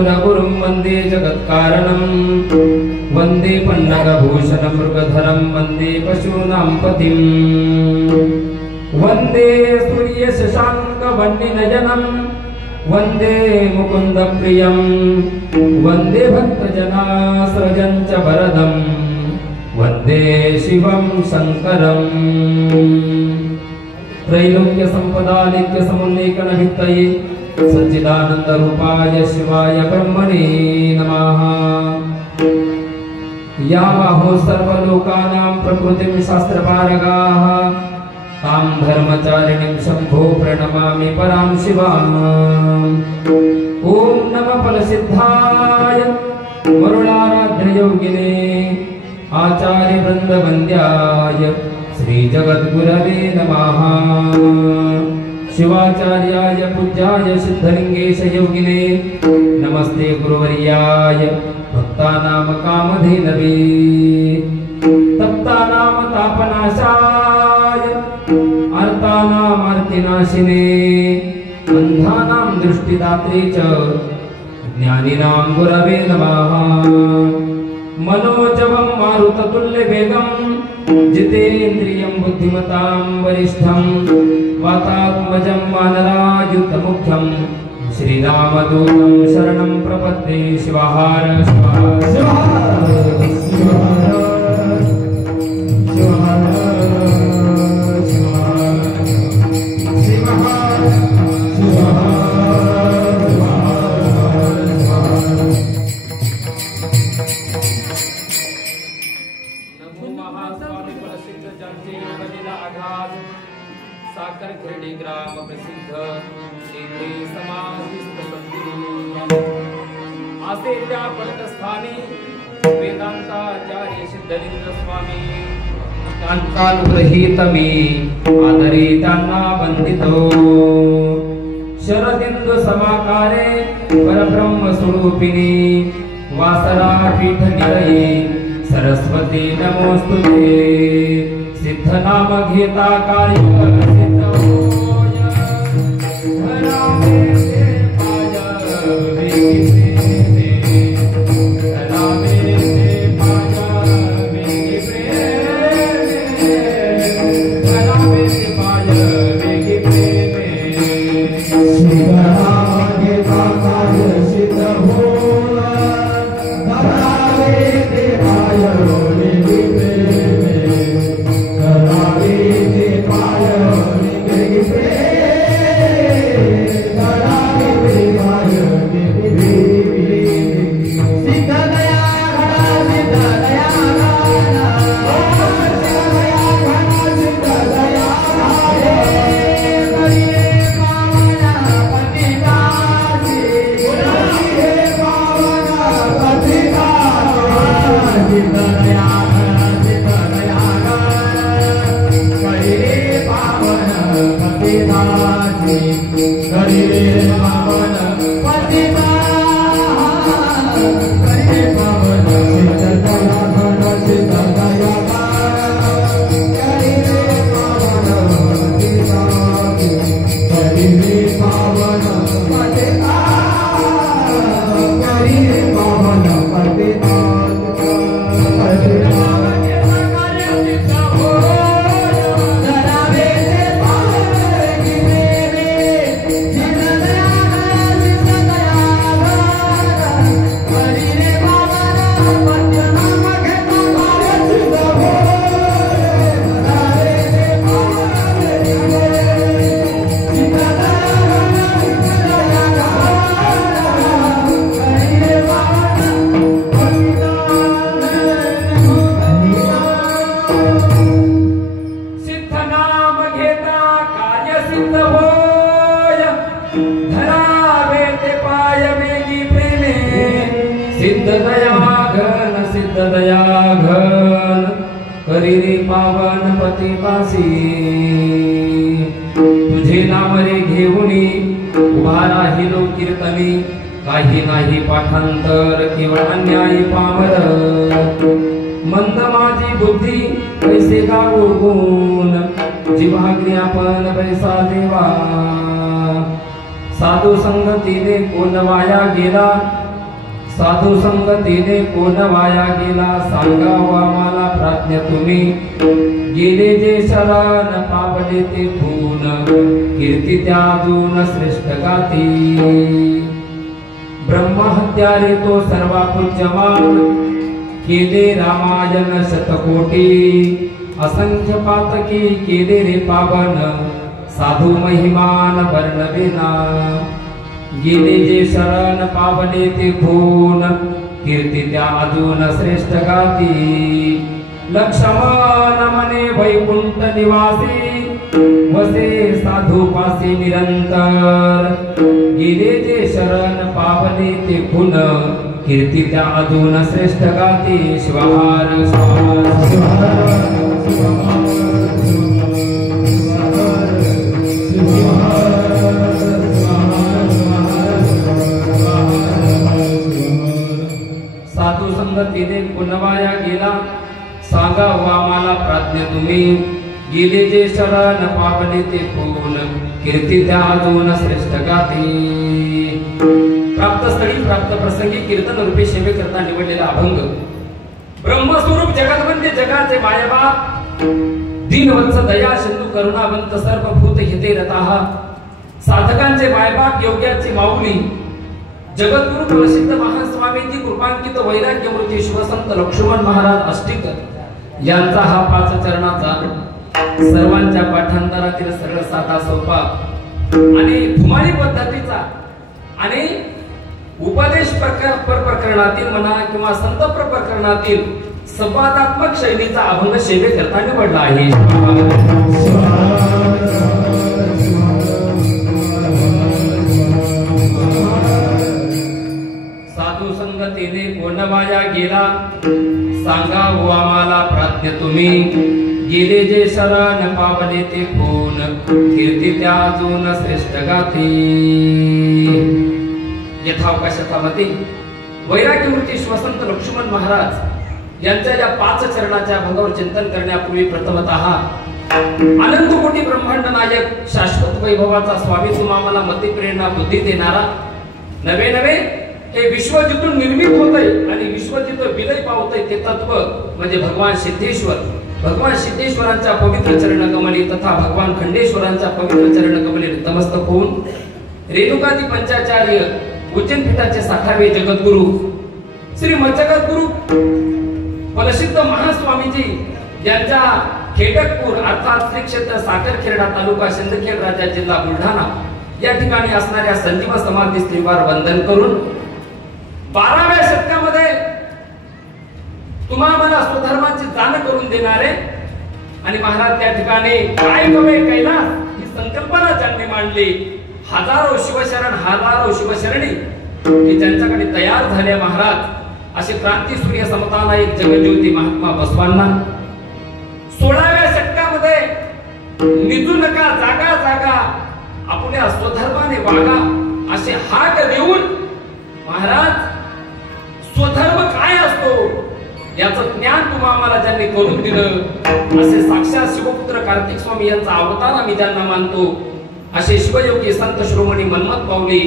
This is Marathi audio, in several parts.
सुरगुरुं वन्दे जगत्कारणं वन्दे पन्नगभूषणं मृगधरं वन्दे पशूनां पतिं वन्दे सूर्यशशाङ्कवह्निनयनं वन्दे मुकुन्दप्रियं वन्दे भक्तजनास्रजं च वरदं वन्दे शिवं शङ्करम् त्रैलोक्य संपदा नित्य समुल्लेखनभित्तये सच्चिदानन्दरूपाय शिवाय ब्रह्मणे नमः। यामाहो सर्वलोकानां प्रकृतिं शास्त्रपारगाः तां धर्मचारिणीं शम्भो प्रणमामि परां शिवां। ॐ नमः फलसिद्धाय मरुडाराध्ययोगिने आचार्यवृन्दवन्द्याय श्री जगद्गुरवे नमः। शिवाचार्याय पूज्याय सिद्धलिंगेश योगिने नमस्ते गुरुवर्याय भक्तानां कामधेनवे तप्तानां तापनाशाय अर्तानां अर्तिनाशिने अंधानां दृष्टिदात्रे च ज्ञानिनां गुरवे नमः। मनोजवं मारुततुल्यवेगं जितेन्द्रियं बुद्धिमतां वरिष्ठं वातात्मजं वानरायुतमुख्यं श्रीरामदूतं शरणं प्रपद्ये। शिवहार शिवहार शिवहार शिवहार साकर खेड़ी ग्राम प्रसिद्ध श्री समाधिस्थ आसे त्या पटस्थानी वेदांताचार्य सिद्धलिंग स्वामी कांतानुग्रहीतमी आदरे त्यांना वंदितो शरदिंदु समाकारे परब्रह्म स्वरूपिणी वासरा पीठ निलये सरस्वती नमोस्तुते। सिद्ध नाम घेता कार्य सिद्ध होय घरा में से पाया वेगी प्रेम घरा में से पाया वेगी प्रेम घरा में से पाया वेगी प्रेम। सिद्ध नाम घेता कार्य सिद्ध होय घरा में से पाया वेगी प्रेम पावन पतिपासी तुझे नाम रे घेऊनी उभा राहिलो कीर्तनी काही नाही पाठांतर केवळ अन्यायी पामर मंद माझी बुद्धी कैसे गाऊ गुण जिव्हाग्री आपण पैसा देवा साधू संगतीने कोण वाया गेला साधू संगतीने कोण वाया गेला, सांगावा मला प्राज्ञ तुम्ही. गेले जे शरण पावले ते खून, कीर्ती त्या अजून श्रेष्ठ गाती. ब्रह्महत्यारे तो सर्वा पूज्यमान, केले रामायण शतकोटी. असंख्य पातकी केले रे पावन, साधू महिमान वर्णविना. गेले जे शरण पावले ते खून, कीर्ती त्या अजून श्रेष्ठ गाती. लक्ष्मण मने वैकुंठ निवासी, वसे साधू पासी निरंतर. गेले जे शरण पावले ते खून, कीर्ती त्या अजून श्रेष्ठ गाती. शिवहार शिवहार शिवहार साधू संगतीने पुनवाया गेला, सांगावा मला प्राज्ञ तुम्ही. गेले जे शरण पावले ते खून, कीर्ती त्या अजून श्रेष्ठ गाती. प्राप्त स्थळी प्राप्त प्रसंगी कीर्तन रूपी सेवे करता निवडलेला अभंग. ब्रह्मस्वरूप जगतवंद्य जगाचे मायबाप, दीनवत्स दया सिंधू करुणावंत सर्व भूत हिते रताः. साधकांचे मायबाप योग्याची माऊली, जगद्गुरु प्रसिद्ध महास्वामींची कृपांकित वैराग्यमूर्ती शिवसंत लक्ष्मण महाराज अष्टिक यांचा हा 5 चरणाचा सर्वांच्या पाठांतरातील सरळ साधा सोपा आणि धुमाळी पद्धतीचा आणि उपदेश प्रकरणातील म्हणा किंवा संत प्रकरणातील संवादात्मक शैलीचा अभंग सेवे करता निवडला आहे. साधू संगतीने कोण वाया गेला, सांगावा मला प्राज्ञ तुम्ही. गेले जे शरण पावले ते खून, कीर्ती त्या अजून श्रेष्ठ गाती. यथावकाशामध्ये वैराग्यमूर्ती शिवसंत लक्ष्मण महाराज यांच्या या 5 चरणाच्या अभंगावर चिंतन करण्यापूर्वी प्रथमतः अनंत कोटी ब्रह्मांड नायक शाश्वत वैभवाचा स्वामी तुम्हाला मती प्रेरणा बुद्धी देणारा, नवे नवे हे विश्व जिथून निर्मित होतंय आणि विश्व जिथं विलय पावतंय ते तत्व म्हणजे भगवान सिद्धेश्वर. भगवान सिद्धेश्वरांच्या पवित्र चरण कमली तथा भगवान खंडेश्वरांच्या पवित्र चरण कमली नतमस्तक होऊन रेणुकादी पंचाचार्य उज्जैन पीठाचे 60वे जगद्गुरु श्री मज्जगद्गुरु प्रसिद्ध महास्वामीजी यांच्या खेडकपूर अर्थात श्री क्षेत्र साखरखेडा तालुका सिंदखेड राज्य जिल्हा बुलढाणा या ठिकाणी असणाऱ्या संजीव समाधी स्त्रीवार वंदन करून 12व्या शतकामध्ये तुम्हाला स्वधर्माची जाण करून देणारे आणि महाराज त्या ठिकाणी काय नवे कैलास ही संकल्पना ज्यांनी मांडली. हजारो शिवशरणी की ज्यांच्याकडे तयार झाले महाराज असे क्रांती सूर्य समताना एक जगज्योती महात्मा बसवांना 16व्या शतकामध्ये निजू नका जागा जागा आपल्या स्वधर्माने वागा असे हाक देऊन महाराज स्वधर्म काय असतो याचं ज्ञान तुम्हाला ज्यांनी करून दिलं असे साक्षात शिवपुत्र कार्तिक स्वामी यांचा अवतार आम्ही ज्यांना मानतो असे शिवयोगी संत श्रोमणी मन्मथ पावली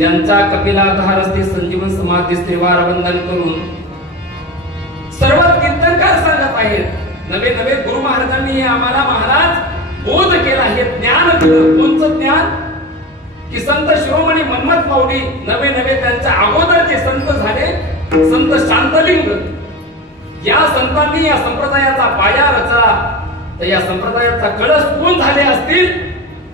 यांचा कपिलाधारस्थे संजीवन समाधी स्त्रीवार वंदन करून सर्व कीर्तनकार सांगत आहेत. नवे नवे गुरु महाराजांनी आम्हाला महाराज बोध केला, हे ज्ञान दिलं. कोणचं ज्ञान की संत शिरोमणी मन्मथ पावली नवे नवे त्यांच्या अगोदरचे संत झाले संत शांतलिंग. या संतांनी या संप्रदायाचा पाया रचला तर या संप्रदायाचा कळस कोण झाले असतील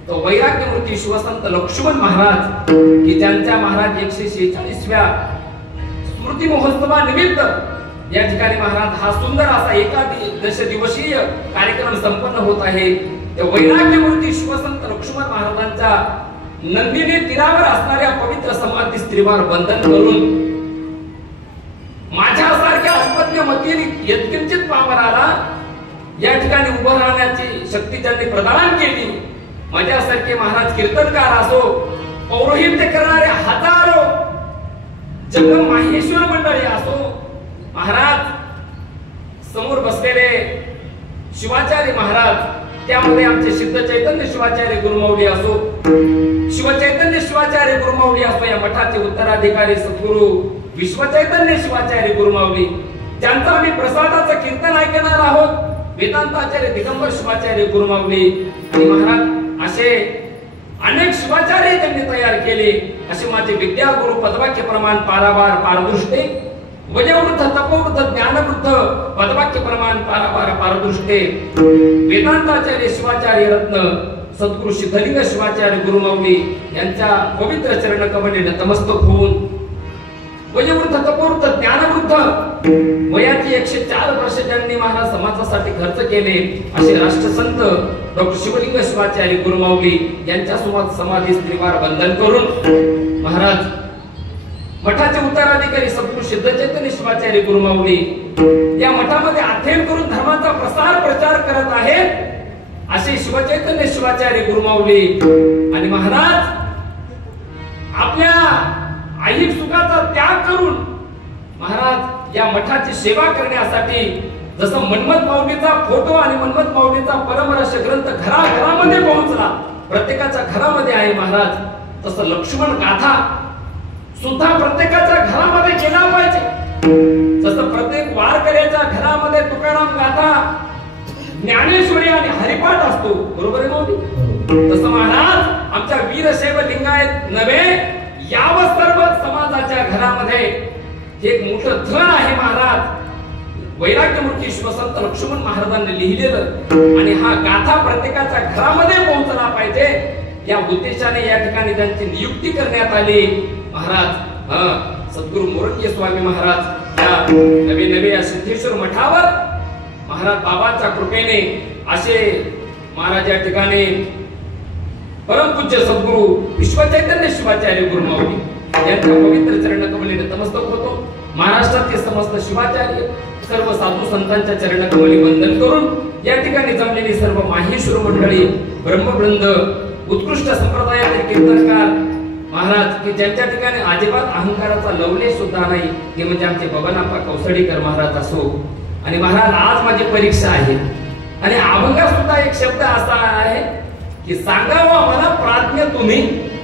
तो वैराग्यमूर्ती शिवसंत लक्ष्मण महाराज की ज्यांच्या महाराज 146व्या स्मृती महोत्सवानिमित्त या ठिकाणी महाराज हा सुंदर असा एकादश दिवसीय कार्यक्रम संपन्न होत आहे. त्या वैराग्यमूर्ती शिवसंत लक्ष्मण महाराजांच्या नंदिनी तीरावर असणाऱ्या पवित्र समाधी स्त्रीवार वंदन करून माझ्यासारख्या अल्पज्ञ मतीने यत्किंचित पावराला या ठिकाणी उभं राहण्याची शक्ती त्यांनी प्रदान केली. माझ्यासारखे महाराज कीर्तनकार असो, पौरोहित्य करणारे हजारो जंगम माहेश्वर मंडळी असो, महाराज समोर बसलेले शिवाचार्य महाराज त्यामध्ये आमचे सिद्ध चैतन्य शिवाचार्य गुरुमाऊली असो, शिवचैतन्य शिवाचार्य गुरुमाऊली असो, या मठाचे उत्तराधिकारी सद्गुरु विश्वचैतन्य शिवाचार्य गुरुमाऊली, ज्यांचं आम्ही प्रसादाचं कीर्तन ऐकणार आहोत, वेदांताचार्य दिगंबर शिवाचार्य गुरुमाऊली. आणि महाराज असे अनेक शिवाचार्य त्यांनी तयार केले. असे माझे विद्यागुरु पदवाक्य प्रमाण पारावार पारदृष्टे, वयोवृद्ध तपोवृद्ध ज्ञानवृद्ध पदवाक्य प्रमाण पारावार पारदृष्टे, वेदांताचार्य शिवाचार्य रत्न सद्गुरु सिद्धलिंग शिवाचार्य गुरुमाऊली यांच्या पवित्र चरण कमली नतमस्तक होऊन, वयोवृद्ध तपोवृद्ध ज्ञानवृद्ध वयाची 104 वर्ष ज्यांनी महाराज समाजासाठी खर्च केले असे राष्ट्रसंत डॉक्टर शिवलिंग शिवाचार्य गुरुमाऊली यांच्या समाधी स्त्रीवार वंदन करून महाराज मठाचे उत्तराधिकारी सद्गुरु सिद्ध चैतन्य शिवाचार्य गुरुमाऊली या मठामध्ये अध्ययन करून धर्माचा प्रसार प्रचार करत आहेत असे शिवचैतन्य शिवाचार्य गुरुमाऊली. आणि महाराज आपल्या ऐहिक सुखाचा त्याग करून महाराज या मठाची सेवा करण्यासाठी, जसं मन्मथ माऊलीचा फोटो आणि मन्मथ माऊलीचा परमरस ग्रंथ घराघरामध्ये पोहोचला, प्रत्येकाच्या घरामध्ये आहे महाराज, तसं लक्ष्मण गाथा सुद्धा प्रत्येकाच्या घरामध्ये केला पाहिजे. जसं प्रत्येक वारकऱ्याच्या घरामध्ये तुकाराम गाथा, ज्ञानेश्वरी आणि हरिपाठ असतो, बरोबर आहे माऊली? तसं महाराज आमच्या वीरशैव लिंगायत नव्हे, यावं सर्व समाजाच्या घरामध्ये एक मोठं धन आहे महाराज, वैराग्यमूर्ती शिवसंत लक्ष्मण महाराजांनी लिहिलेलं. आणि हा गाथा प्रत्येकाच्या घरामध्ये पोहोचला पाहिजे या उद्देशाने या ठिकाणी त्यांची नियुक्ती करण्यात आली. महाराज सद्गुरु मोरंगे स्वामी महाराज या नवे नवे या सिद्धेश्वर मठावर महाराज बाबांच्या कृपेने असे महाराज या ठिकाणी परमपूज्य सद्गुरु विश्वचैतन्य शिवाचार्य गुरुमाऊली यांच्या पवित्र चरण कमली नतमस्तक होतो. महाराष्ट्रातील समस्त शिवाचार्य सर्व साधू संतांच्या चरण कमली वंदन करून या ठिकाणी जमलेली सर्व माहेश्वर मंडळी, ब्रह्मवृंद, उत्कृष्ट संप्रदायातील कीर्तनकार महाराज की ज्यांच्या ठिकाणी अजिबात अहंकाराचा लवलेश सुद्धा नाही, ते म्हणजे आमचे बबनाप्पा कौसडीकर महाराज असो. आणि महाराज आज माझी परीक्षा आहे आणि अभंगात सुद्धा एक शब्द असा आहे की सांगावं मला प्राज्ञ तुम्ही,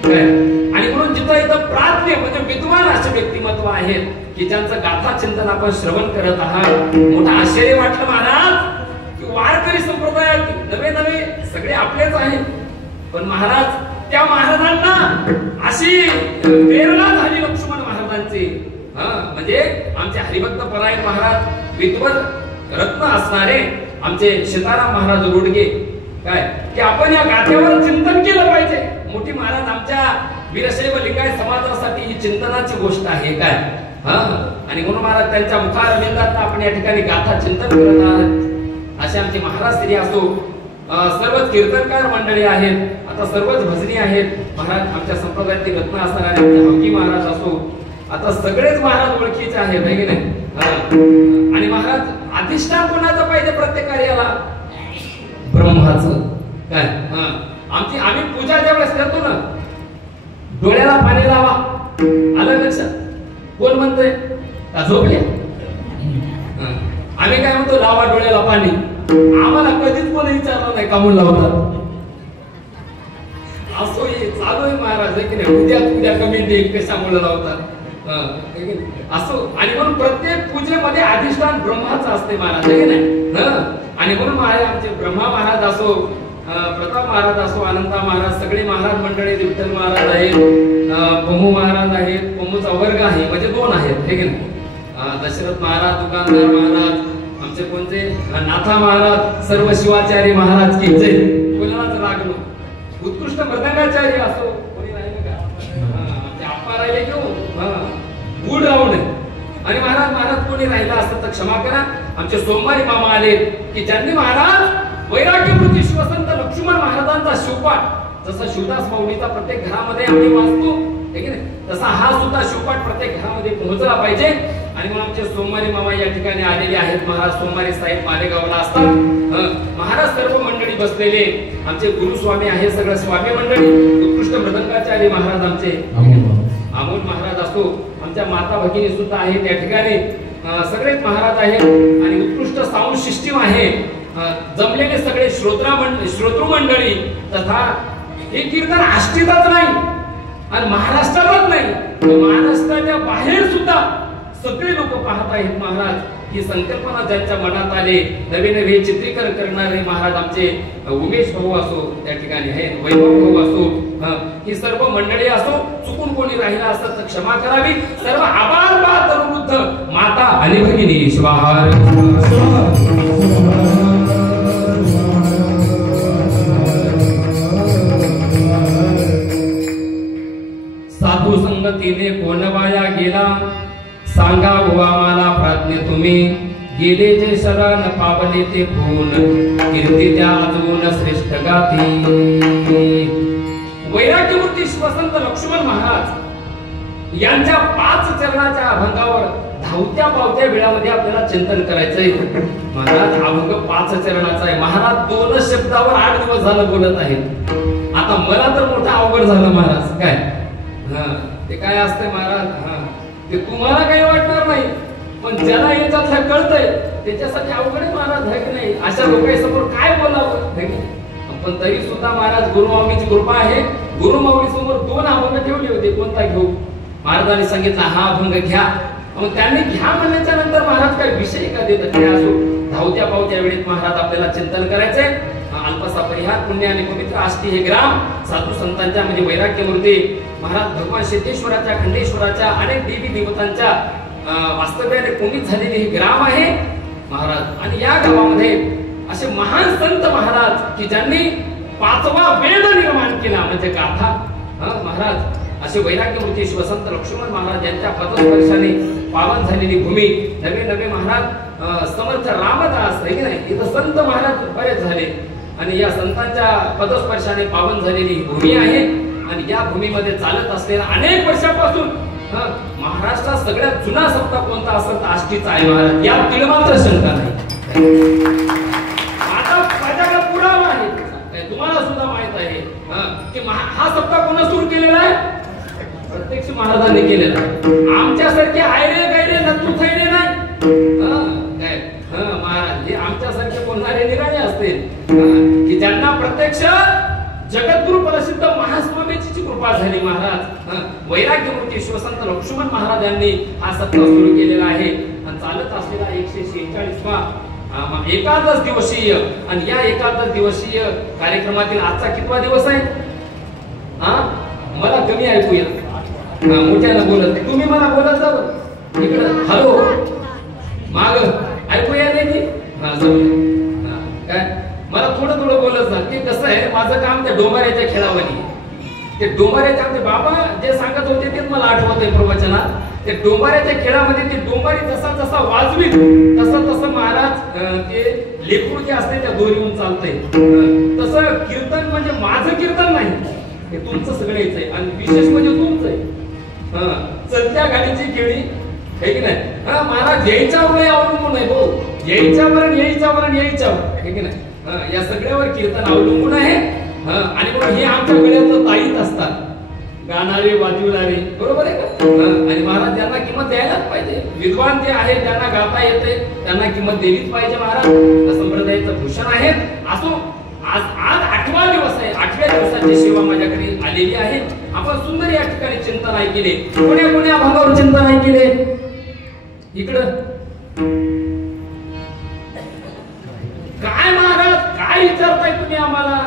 आणि म्हणून जिथं इथं प्राज्ञ म्हणजे विद्वान असे व्यक्तिमत्व आहेत की ज्यांचं गाथा चिंतन आपण श्रवण करत आहात. मोठं आश्चर्य वाटलं महाराज की वारकरी संप्रदायात नवे नवे सगळे आपलेच आहेत, पण महाराज त्या महाराजांना अशी प्रेरणा झाली लक्ष्मण महाराजांची, म्हणजे आमचे हरिभक्त परायण महाराज, विद्वत रत्न असणारे आमचे सीताराम महाराज रोडगे, काय की आपण या गाथ्यावर चिंतन केलं पाहिजे. मोठी महाराज आमच्या वीरशैव लिंगायत समाजासाठी ही चिंतनाची गोष्ट आहे काय. आणि म्हणून महाराज त्यांच्या मुखारविंदात आपण या ठिकाणी गाथा चिंतन करत आहात. असे आमचे महाराज श्री असो, सर्वच कीर्तनकार मंडळी आहेत, आता सर्वच भजनी आहेत महाराज, आमच्या संप्रदायातील रत्न असणारे हवकी महाराज असो, आता सगळेच महाराज ओळखीचे आहेत है की नाही. आणि महाराज अधिष्ठान कोणाचं पाहिजे प्रत्येक कार्याला? ब्रह्माचं काय. आमची आम्ही पूजा ज्यावेळेस करतो ना, डोळ्याला पाणी लावा, आलं लक्षात? कोण म्हणतंय का झोपल्या? आम्ही काय म्हणतो लावा डोळ्याला पाणी, आम्हाला कधीच कोणी विचारलं नाही का म्हणून लावतात. असो हे चालू आहे महाराज की नाही, उद्या कमी देईल कशामुळे लावतात असो. आणि म्हणून प्रत्येक पूजेमध्ये अधिष्ठान ब्रह्माचं असते महाराज आहे की नाही. आणि म्हणून महाराज आमचे ब्रह्मा महाराज असो, प्रताप महाराज असो, अनंता महाराज, सगळे महाराज मंडळी, विठ्ठल महाराज आहेत, पमू महाराज आहेत, पमूचा वर्ग आहे म्हणजे 2 आहेत हे की नाही. दशरथ महाराज, दुकानदार महाराज, आमचे कोणते नाथा महाराज, सर्व शिवाचार्य महाराज की जय. कोणालाच लागलो, उत्कृष्ट मृदंगाचार्य असो, कोणी राहिले का? आमचे आप्पा राहिले घेऊ गुड राहू नये. आणि महाराज कोणी राहिला असतं तर क्षमा करा. आमचे सोमवारी मामा आले की ज्यांनी महाराज वैराग्यमूर्ती शिवसंत लक्ष्मण महाराजांचा शिवपाठ, जसा शिवदास माऊलीचा प्रत्येक घरामध्ये आम्ही वाचतो तसा हा सुद्धा शिवपाठ प्रत्येक घरामध्ये पोहोचला पाहिजे. आणि म्हणून आमचे सोमवारी मामा या ठिकाणी आलेले आहेत. महाराज सोमवारी साहेब मालेगावला असतात. महाराज सर्व मंडळी बसलेले, आमचे गुरुस्वामी आहे, सगळं स्वामी मंडळी, उत्कृष्ट मृदंगाचार्य महाराज आमचे अमोल महाराज असो, आमच्या माता भगिनी सुद्धा आहेत या ठिकाणी, सगळेच महाराज आहेत. आणि उत्कृष्ट साऊंड सिस्टीम आहे, जमलेले सगळे श्रोतृ मंडळी. तथा हे कीर्तन आष्टीतच नाही आणि महाराष्ट्रातच नाही, महाराष्ट्राच्या बाहेर सुद्धा सगळे लोक पाहत आहेत महाराज. ही संकल्पना ज्यांच्या मनात आले, नवे नवे चित्रीकरण करणारे महाराज आमचे उमेश भाऊ असो, त्या ठिकाणी आहे वैभव भाऊ असो, ही सर्व मंडळी असो, चुकून कोणी राहिला असत तर क्षमा करावी. सर्व आभार बा तरुवृद्ध माता आणि भगिनी स्वाहा. साधू संगतीने कोण वाया गेला, सांगा बुवा मला प्राज्ञ तुम्ही. गेले जे शरण पावले ते पून, कीर्ती त्या अजून श्रेष्ठ गाती. वैराग्यमूर्ती शिवसंत लक्ष्मण महाराज यांच्या 5 चरणाच्या अभंगावर धावत्या पावत्या वेळामध्ये आपल्याला चिंतन करायचंय. महाराज अभंग 5 चरणाचा आहे. महाराज 2 शब्दावर 8 दिवस झालं बोलत आहेत. आता मला तर मोठं अवघड झालं महाराज. काय ते काय असते महाराज, ते तुम्हाला काही वाटणार नाही, पण ज्याला याच्यातलं कळतंय त्याच्यासाठी अवघड महाराज आहे की नाही. अशा लोकांसमोर काय बोलावं, पण तरी सुद्धा महाराज गुरुमाऊलीची कृपा आहे. गुरुमाऊली समोर 2 अभंग ठेवले होते, कोणता घेऊ. महाराजांनी सांगितलं हा अभंग घ्या. मग त्यांनी घ्या म्हणल्याच्या नंतर महाराज काय विषय का देतात. असो धावत्या पावत्या वेळेत महाराज आपल्याला चिंतन करायचंय. अल्पसा परिहार पुण्य आणि पवित्र आष्टी हे ग्राम साधू संतांच्या म्हणजे वैराग्यमूर्ती महाराज भगवान सिद्धेश्वराच्या खंडेश्वराच्या अनेक देवी देवतांच्या वास्तव्याने पुनीत झालेले हे ग्राम आहे महाराज. आणि या गावामध्ये असे महान संत महाराज की ज्यांनी 5वा वेद निर्माण केला म्हणजे गाथा. महाराज असे वैराग्यमूर्ती शिवसंत लक्ष्मण महाराज यांच्या पदस्पर्शाने पावन झालेली भूमी. नवे नवे महाराज समर्थ रामदास आहे की नाही, इथं संत महाराज बरेच झाले आणि या संतांच्या पदस्पर्शाने पावन झालेली भूमी आहे. आणि या भूमीमध्ये चालत असलेला अनेक वर्षापासून महाराष्ट्रात सगळ्यात जुना सप्ताह कोणता असेल तर आष्टीचा आहे महाराज. या तिळमात्र शंका नाही. आता प्रजाला पुरावा आहे, तुम्हाला सुद्धा माहित आहे की हा सप्ताह कोणा सुरू केलेला आहे, प्रत्यक्ष महाराजांनी केलेला आहे. आमच्यासारखे आयरे गैरे नतुथैरे नाही काय महाराज. हे आमच्यासारखे बोलणारे निराळे असतील की ज्यांना प्रत्यक्ष जगद्गुरु प्रसिद्ध महास्वामीची कृपा झाली महाराज. वैराग्यमूर्ती शिवसंत लक्ष्मण महाराजांनी हा सप्ताह सुरू केलेला आहे. आणि चालत असलेला 146वा एकादश दिवसीय. आणि या एकादश दिवसीय कार्यक्रमातील आजचा कितवा दिवस आहे. मला कमी ऐकू येत, मोठ्यानं बोलत तुम्ही मला बोलत जाऊ इकडं. हॅलो माग ऐकू या नाही काय मला थोडं थोडं बोलत जा. ते कसं आहे माझं काम त्या डोंबाऱ्याच्या खेळावली. ते डोंबाऱ्याच्या आमचे बाबा जे सांगत होते तेच मला आठवत आहे प्रवचनात. ते डोंबाऱ्याच्या खेळामध्ये ती डोंबारी जसा जसा वाजवी तसं तसं महाराज ते लेकरू जे असते त्या दोरीवरून चालतंय. तसं कीर्तन म्हणजे माझं कीर्तन नाही, हे तुमचं सगळेच आहे. आणि विशेष म्हणजे तुमचं आहे. चलत्या गाडीची खेळी आहे की नाही. महाराज यायच्यावर अवलंबून आहे भाऊ. यायच्यावर आहे की नाही. या सगळ्यावर कीर्तन अवलंबून आहे. आणि मग हे आमच्या गळ्यात ताईत असतात गाणारे वाजवणारे, बरोबर आहे का. आणि महाराज त्यांना किंमत द्यायलाच पाहिजे. विद्वान जे आहे ज्यांना गाता येते त्यांना किंमत दिलीच पाहिजे. महाराज संप्रदायाचं भूषण आहे. असो आज 8वा दिवस आहे. 8व्या दिवसाची सेवा माझ्याकडे आलेली आहे. आपण सुंदर या ठिकाणी चिंतन ऐकले. कोण्या भागावर चिंतन ऐकले इकडं काय महाराज काय विचारताय तुम्ही आम्हाला.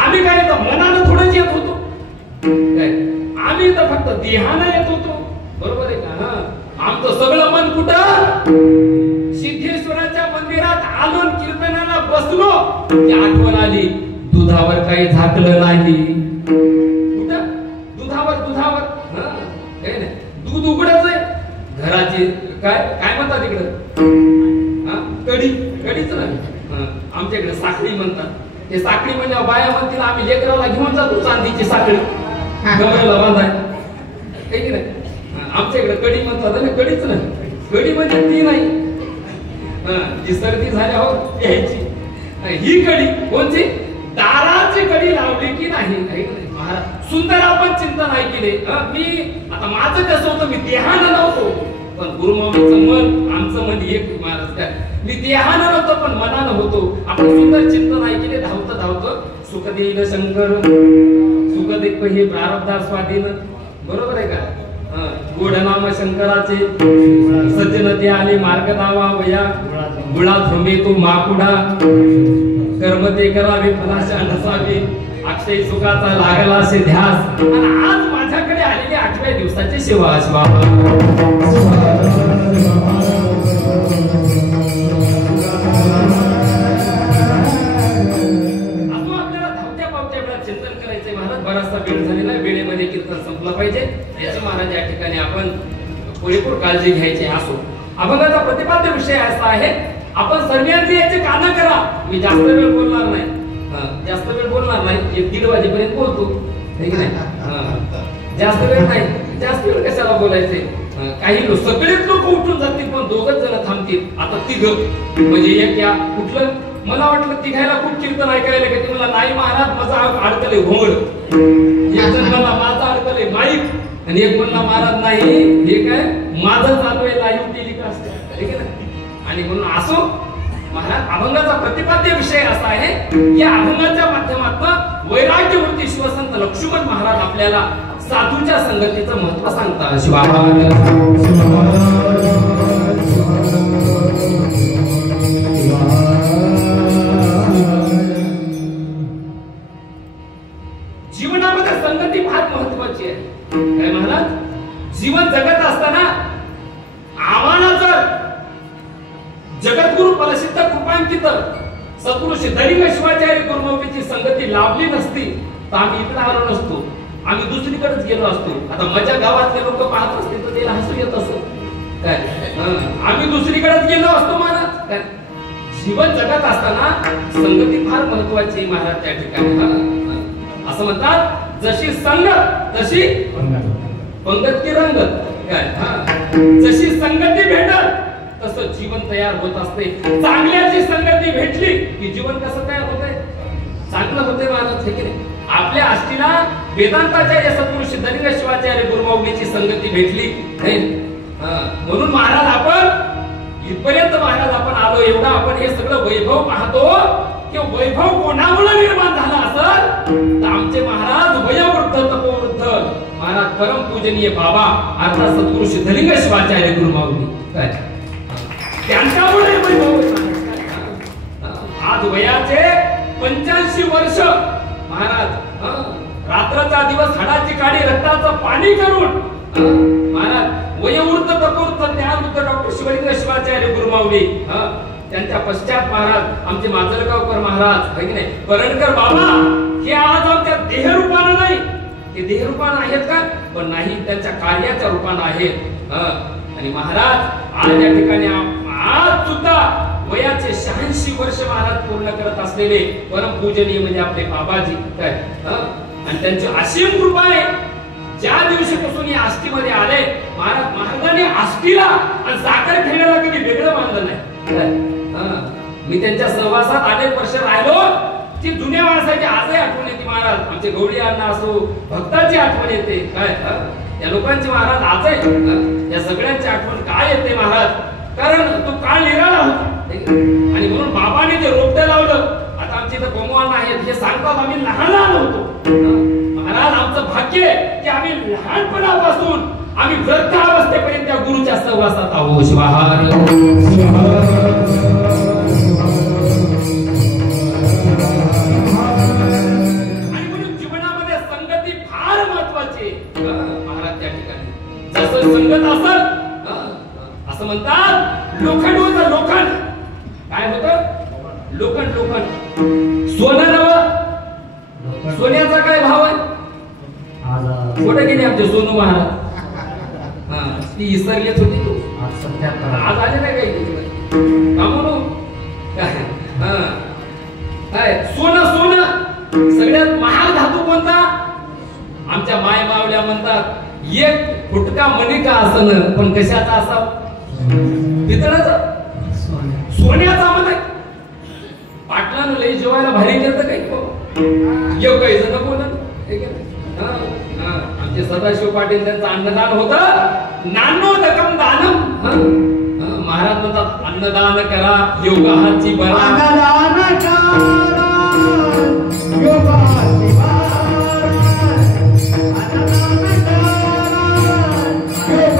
आम्ही काय तर मनानं थोडंच येत होतो काय, आम्ही तर फक्त देहानं येत होतो, बरोबर आहे का. आमचं सगळं मन कुठं सिद्धेश्वराच्या मंदिरात आलो कीर्तनाला बसलो की आठवण आली दुधावर काही झाकलं नाही. कुठं दुधावर दूध उघडच आहे घराची. काय म्हणतात तिकडं कडीच नाही. आमच्याकडे साखळी म्हणतात. ते साखळी म्हणजे बाया म्हणतील आम्ही लेकराला घेऊन जातो चांदीची साखळी गमराला बांधाय काही नाही. आमच्याकडे कडी म्हणतात ना, कडीच नाही. कडी म्हणजे ती नाही जी सर्दी झाल्यावर यायची. ही कडी कोणची दाराची कडी लावली की नाही. महाराज सुंदर आपण चिंतन ऐकले. मी आता माझं कसं होतं मी देहानं नव्हतो पण गुरुमाऊलीचं मन आमचं मन एक महाराज काय. मी देहानं नव्हतो पण मनानं होतो. आपण सुंदर चिंतन ऐकले. धावतं सुख देईल शंकर सुख देख हे प्रारब्धा स्वाधीन, बरोबर आहे का. गोड नाम शंकराचे सज्जन ते आले मार्ग दावा वया गुळा थोंबे तो माकुडा कर्म ते करावे फलाशा नसावे अक्षय सुखाचा लागला असे ध्यास आणि आज माझ्याकडे आलेली 8व्या दिवसाची सेवा बाबा चिंतन करायचंय महाराज. बराचसा वेळ झालेला वेळेमध्ये कीर्तन संपलं पाहिजे याची महाराज या ठिकाणी आपण पुरेपूर काळजी घ्यायची असो. अभंगाचा प्रतिपाद्य विषय असा आहे आपण सर्वांनी याचे कान करा. मी जास्त वेळ बोलणार नाही, जास्त वेळ बोलणार नाही, 1-1:30 वाजेपर्यंत बोलतो जास्त वेळ नाही. जास्त वेळ कशाला बोलायचे. काही लोक सगळेच लोक उठून जातील पण 2च जण थांबतील. आता 3 म्हणजे एक या कुठलं मला वाटलं तिघायला खूप कीर्तन ऐकायला गेले. मला नाही महाराज माझा अडकले घोंगड. एक जण मला माझा अडकले माईक आणि एक म्हणला महाराज नाही हे काय माझं चालू आहे लाईव्ह टेलिकास्ट ठीक आहे ना. आणि म्हणून असो महाराज अभंगाचा प्रतिपाद्य विषय असा आहे या अभंगाच्या माध्यमातून वैराग्यवृत्ती शिवसंत लक्ष्मण महाराज आपल्याला साधूच्या संगतीचं महत्व सांगतात. जीवनामध्ये संगती फार महत्वाची आहे. काय महाराज जीवन जगत असताना आम्हाला जर जगद्गुरु प्रसिद्ध कृपांकित सद्गुरु सिद्धलिंग शिवाचार्य गुरुमौलीची संगती लाभली नसती तर आम्ही इकडे आलो नसतो. आम्ही दुसरीकडेच गेलो असतो. आता माझ्या गावातले लोक पाहत असतील तर त्याला हसू येत असो काय आम्ही दुसरीकडेच गेलो असतो महाराज. काय जीवन जगत असताना संगती फार महत्वाची महाराज त्या ठिकाणी असं म्हणतात जशी संगत तशी पंगत की रंगत. काय जशी संगती भेटत तसं जीवन तयार होत असते. चांगल्याची संगती भेटली की जीवन कसं तयार होते चांगलं होते महाराज हे की नाही. आपल्या आष्टीला वेदांताचार्य सद्गुरु सिद्धलिंग शिवाचार्य गुरुमौलीची संगती भेटली म्हणून महाराज आपण इथपर्यंत महाराज आपण आलो. एवढा आपण हे सगळं वैभव पाहतो की वैभव कोणामुळे निर्माण झाला असेल तर आमचे महाराज वयोवृद्ध तपोवृद्ध महाराज परम पूजनीय बाबा अर्थात सद्गुरु सिद्धलिंग शिवाचार्य गुरुमौली काय त्यांच्यामुळे वैभव. आज वयाचे 85 वर्ष महाराज रात्रचा दिवस हाडाची काडी रक्ताचं पाणी करून महाराज वयोवृद्ध तपोवृद्ध ज्ञानवृद्ध डॉक्टर शिवलिंग शिवाचार्य गुरुमौली त्यांच्या पश्चात महाराज आमचे माजलगावकर महाराज है की नाही परणकर बाबा हे आज आमच्या देहरूपानं नाही ते देहरूपानं आहेत का पण नाही त्यांच्या कार्याच्या रूपानं आहेत. आणि महाराज आज या ठिकाणी आज सुद्धा वयाचे 86 वर्ष महाराज पूर्ण करत असलेले परम पूजनीय म्हणजे आपले बाबाजी काय आणि त्यांची असीम कृपा आहे. ज्या दिवशीपासून या आष्टीमध्ये आले महाराजांनी आष्टीला आणि साखर खेळायला कधी वेगळं मानलं नाही. मी त्यांच्या सहवासात अनेक वर्ष राहिलो. ती जुन्या माणसाची आजही आठवण येते महाराज. आमचे गवळी अण्णा असो भक्ताची आठवण येते काय या लोकांची महाराज आजही या सगळ्यांची आठवण काय येते महाराज कारण तो काळ निराळा होता. आणि म्हणून बाबाने जे रोपटे लावलं आता आमचे इथं गोमवान आहेत हे सांगतात आम्ही लहान होतो महाराज आमचं भाग्य की आम्ही लहानपणापासून आम्ही वृद्धावस्थेपर्यंत त्या गुरुच्या सहवासात आहोत. शिवाहार आणि म्हणून जीवनामध्ये संगती फार महत्वाची महाराज त्या ठिकाणी जसं संगत असेल असं म्हणतात लोखंड होतं लोखंड काय होतं लोखंड लोखंड सोनं नव सोन्याचा काय भाव आहे कुठे गेले आमचे सोनू महाराज ती इसरलीच होती तू आज आले नाही काही का म्हणू काय सोनं सोनं सगळ्यात महाग धातू कोणता आमच्या माय मावल्या म्हणतात एक फुटका मणिका असणं पण कशाचा असावं पितळाचा सोन्याचा मध्ये पाटलानं लई जेवायला भारी केलं काही येऊ काही जण बोलत आमचे सदाशिव पाटील त्यांचं अन्नदान होतं नान्नोदकम दानम महाराज म्हणतात अन्नदान करा योगाची बरा अन्नदान करा योगाची बरा अन्नदान करा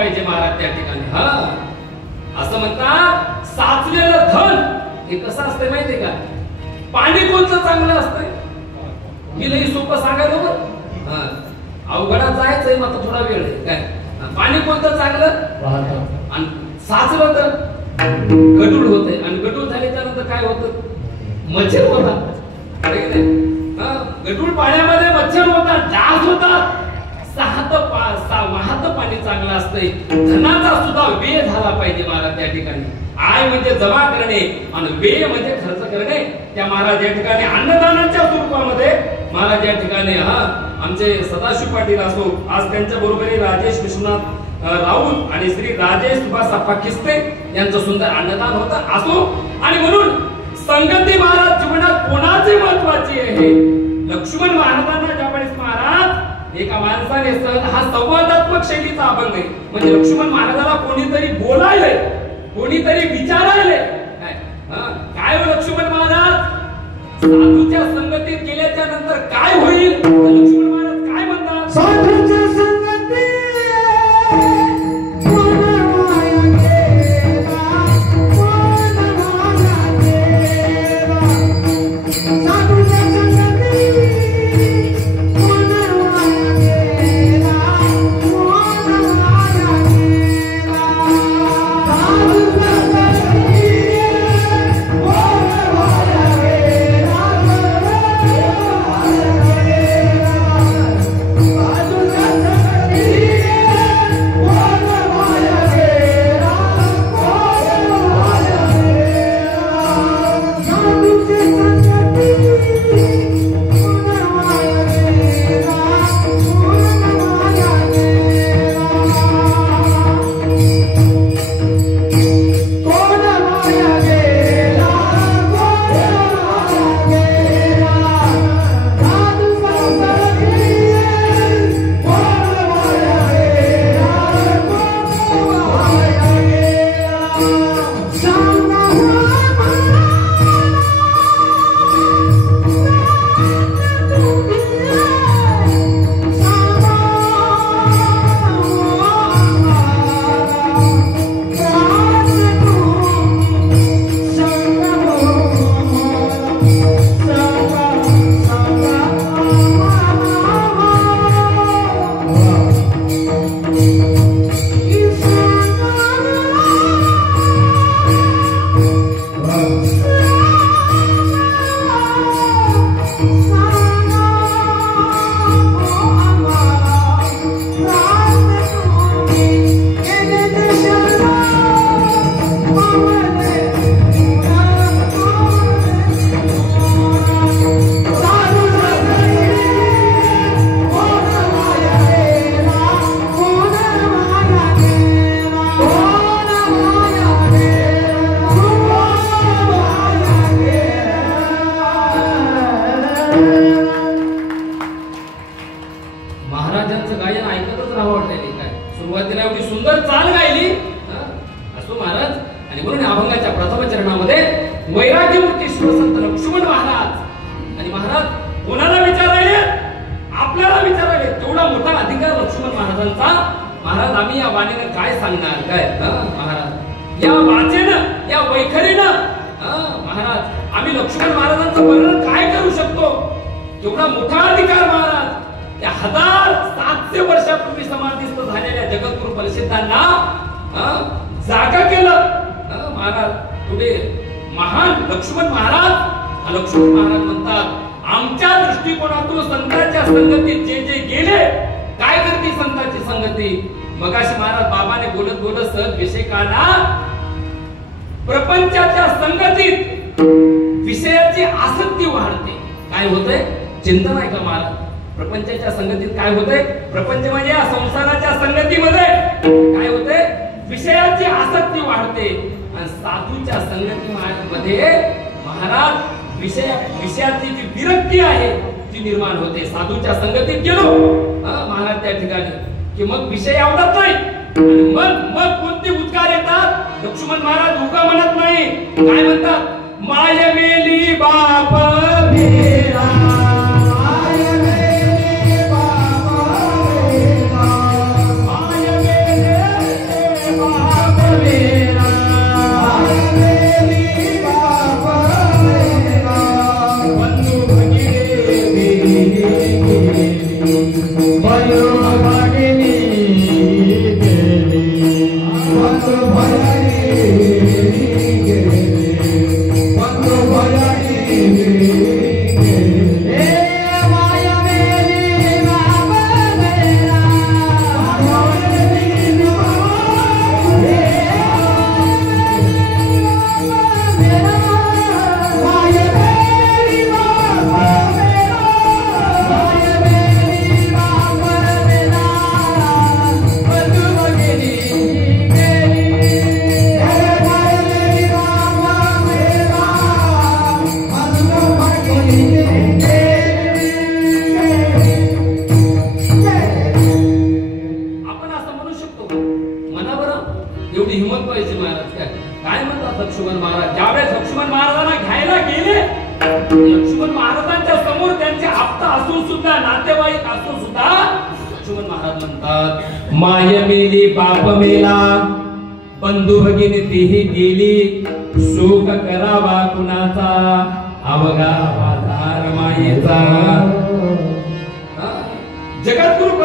पाहिजे महाराज त्या ठिकाणी. हा असं म्हणतात साचलेलं धन हे कसं असतंय माहितीये का? पाणी कोणतं चांगलं असतंय? मी लई सोपं सांगायला बरं. अवघडात जायचंय मग आता थोडा वेळ आहे काय. पाणी कोणतं चांगलं? आणि साचलं तर गडूळ होते आणि गडूळ झाले त्यानंतर काय होतं? मच्छर होतात. गडूळ पाण्यामध्ये मच्छर होतात, डास होतात. वाहत पाणी चांगलं असतंय. धनाचा सुद्धा व्यय झाला पाहिजे महाराज त्या ठिकाणी. आय म्हणजे जमा करणे आणि व्यय म्हणजे खर्च करणे. त्या महाराज या ठिकाणी अन्नदानाच्या स्वरूपामध्ये महाराज या ठिकाणी आमचे सदाशिव पाटील असो, आज त्यांच्या बरोबर राजेश विश्वनाथ राऊत आणि श्री राजेश सुभाष खिस्ते यांचं सुंदर अन्नदान होतं असो. आणि म्हणून संगती महाराज जीवनात कोणाची महत्वाची आहे? लक्ष्मण महाराजांना ज्यावेळेस महाराज एका माणसाने हा संवादात्मक शैलीचा अभंग आहे. म्हणजे लक्ष्मण महाराजाला कोणीतरी बोलायलंय, कोणीतरी विचारायलंय. काय हो लक्ष्मण महाराज, साधूच्या संगतीत गेल्याच्या नंतर काय होईल? लक्ष्मण महाराज काय म्हणतात? साधूच्या संगतीत प्रपंचाच्या संगतीत विषयाची आसक्ती वाढते. काय होतंय? चिंतन आहे का महाराज? प्रपंचाच्या संगतीत काय होतंय? प्रपंच म्हणजे या संसाराच्या संगतीमध्ये काय होतंय? विषयाची आसक्ती वाढते. आणि साधूच्या संगतीमध्ये महाराज विषयाची जी विरक्ती आहे ती निर्माण होते. साधूच्या संगतीत गेलो महाराज त्या ठिकाणी की मग विषय आवडत नाही आणि मग कोणते उद्गार येतात? लक्ष्मण महाराज उगा म्हणत नाही, काय म्हणतात? माय मेली बाप मेरा, माय मेली बाप मेरा, माय मेली म्हणा बरं, एवढी हिंमत पाहिजे महाराज. काय म्हणतात लक्ष्मण महाराज? ज्यावेळेस लक्ष्मण महाराजांना घ्यायला गेले, लक्ष्मण महाराजांच्या समोर त्यांचे आप्त असून सुद्धा, नातेवाईक असून सुद्धा लक्ष्मण महाराज म्हणतात, माय मेली बाप मेला, बंधू भगिनी तीही गेली, शोक करावा कुणाचा, अवघा बाजार मायेचा. जगद्गुरु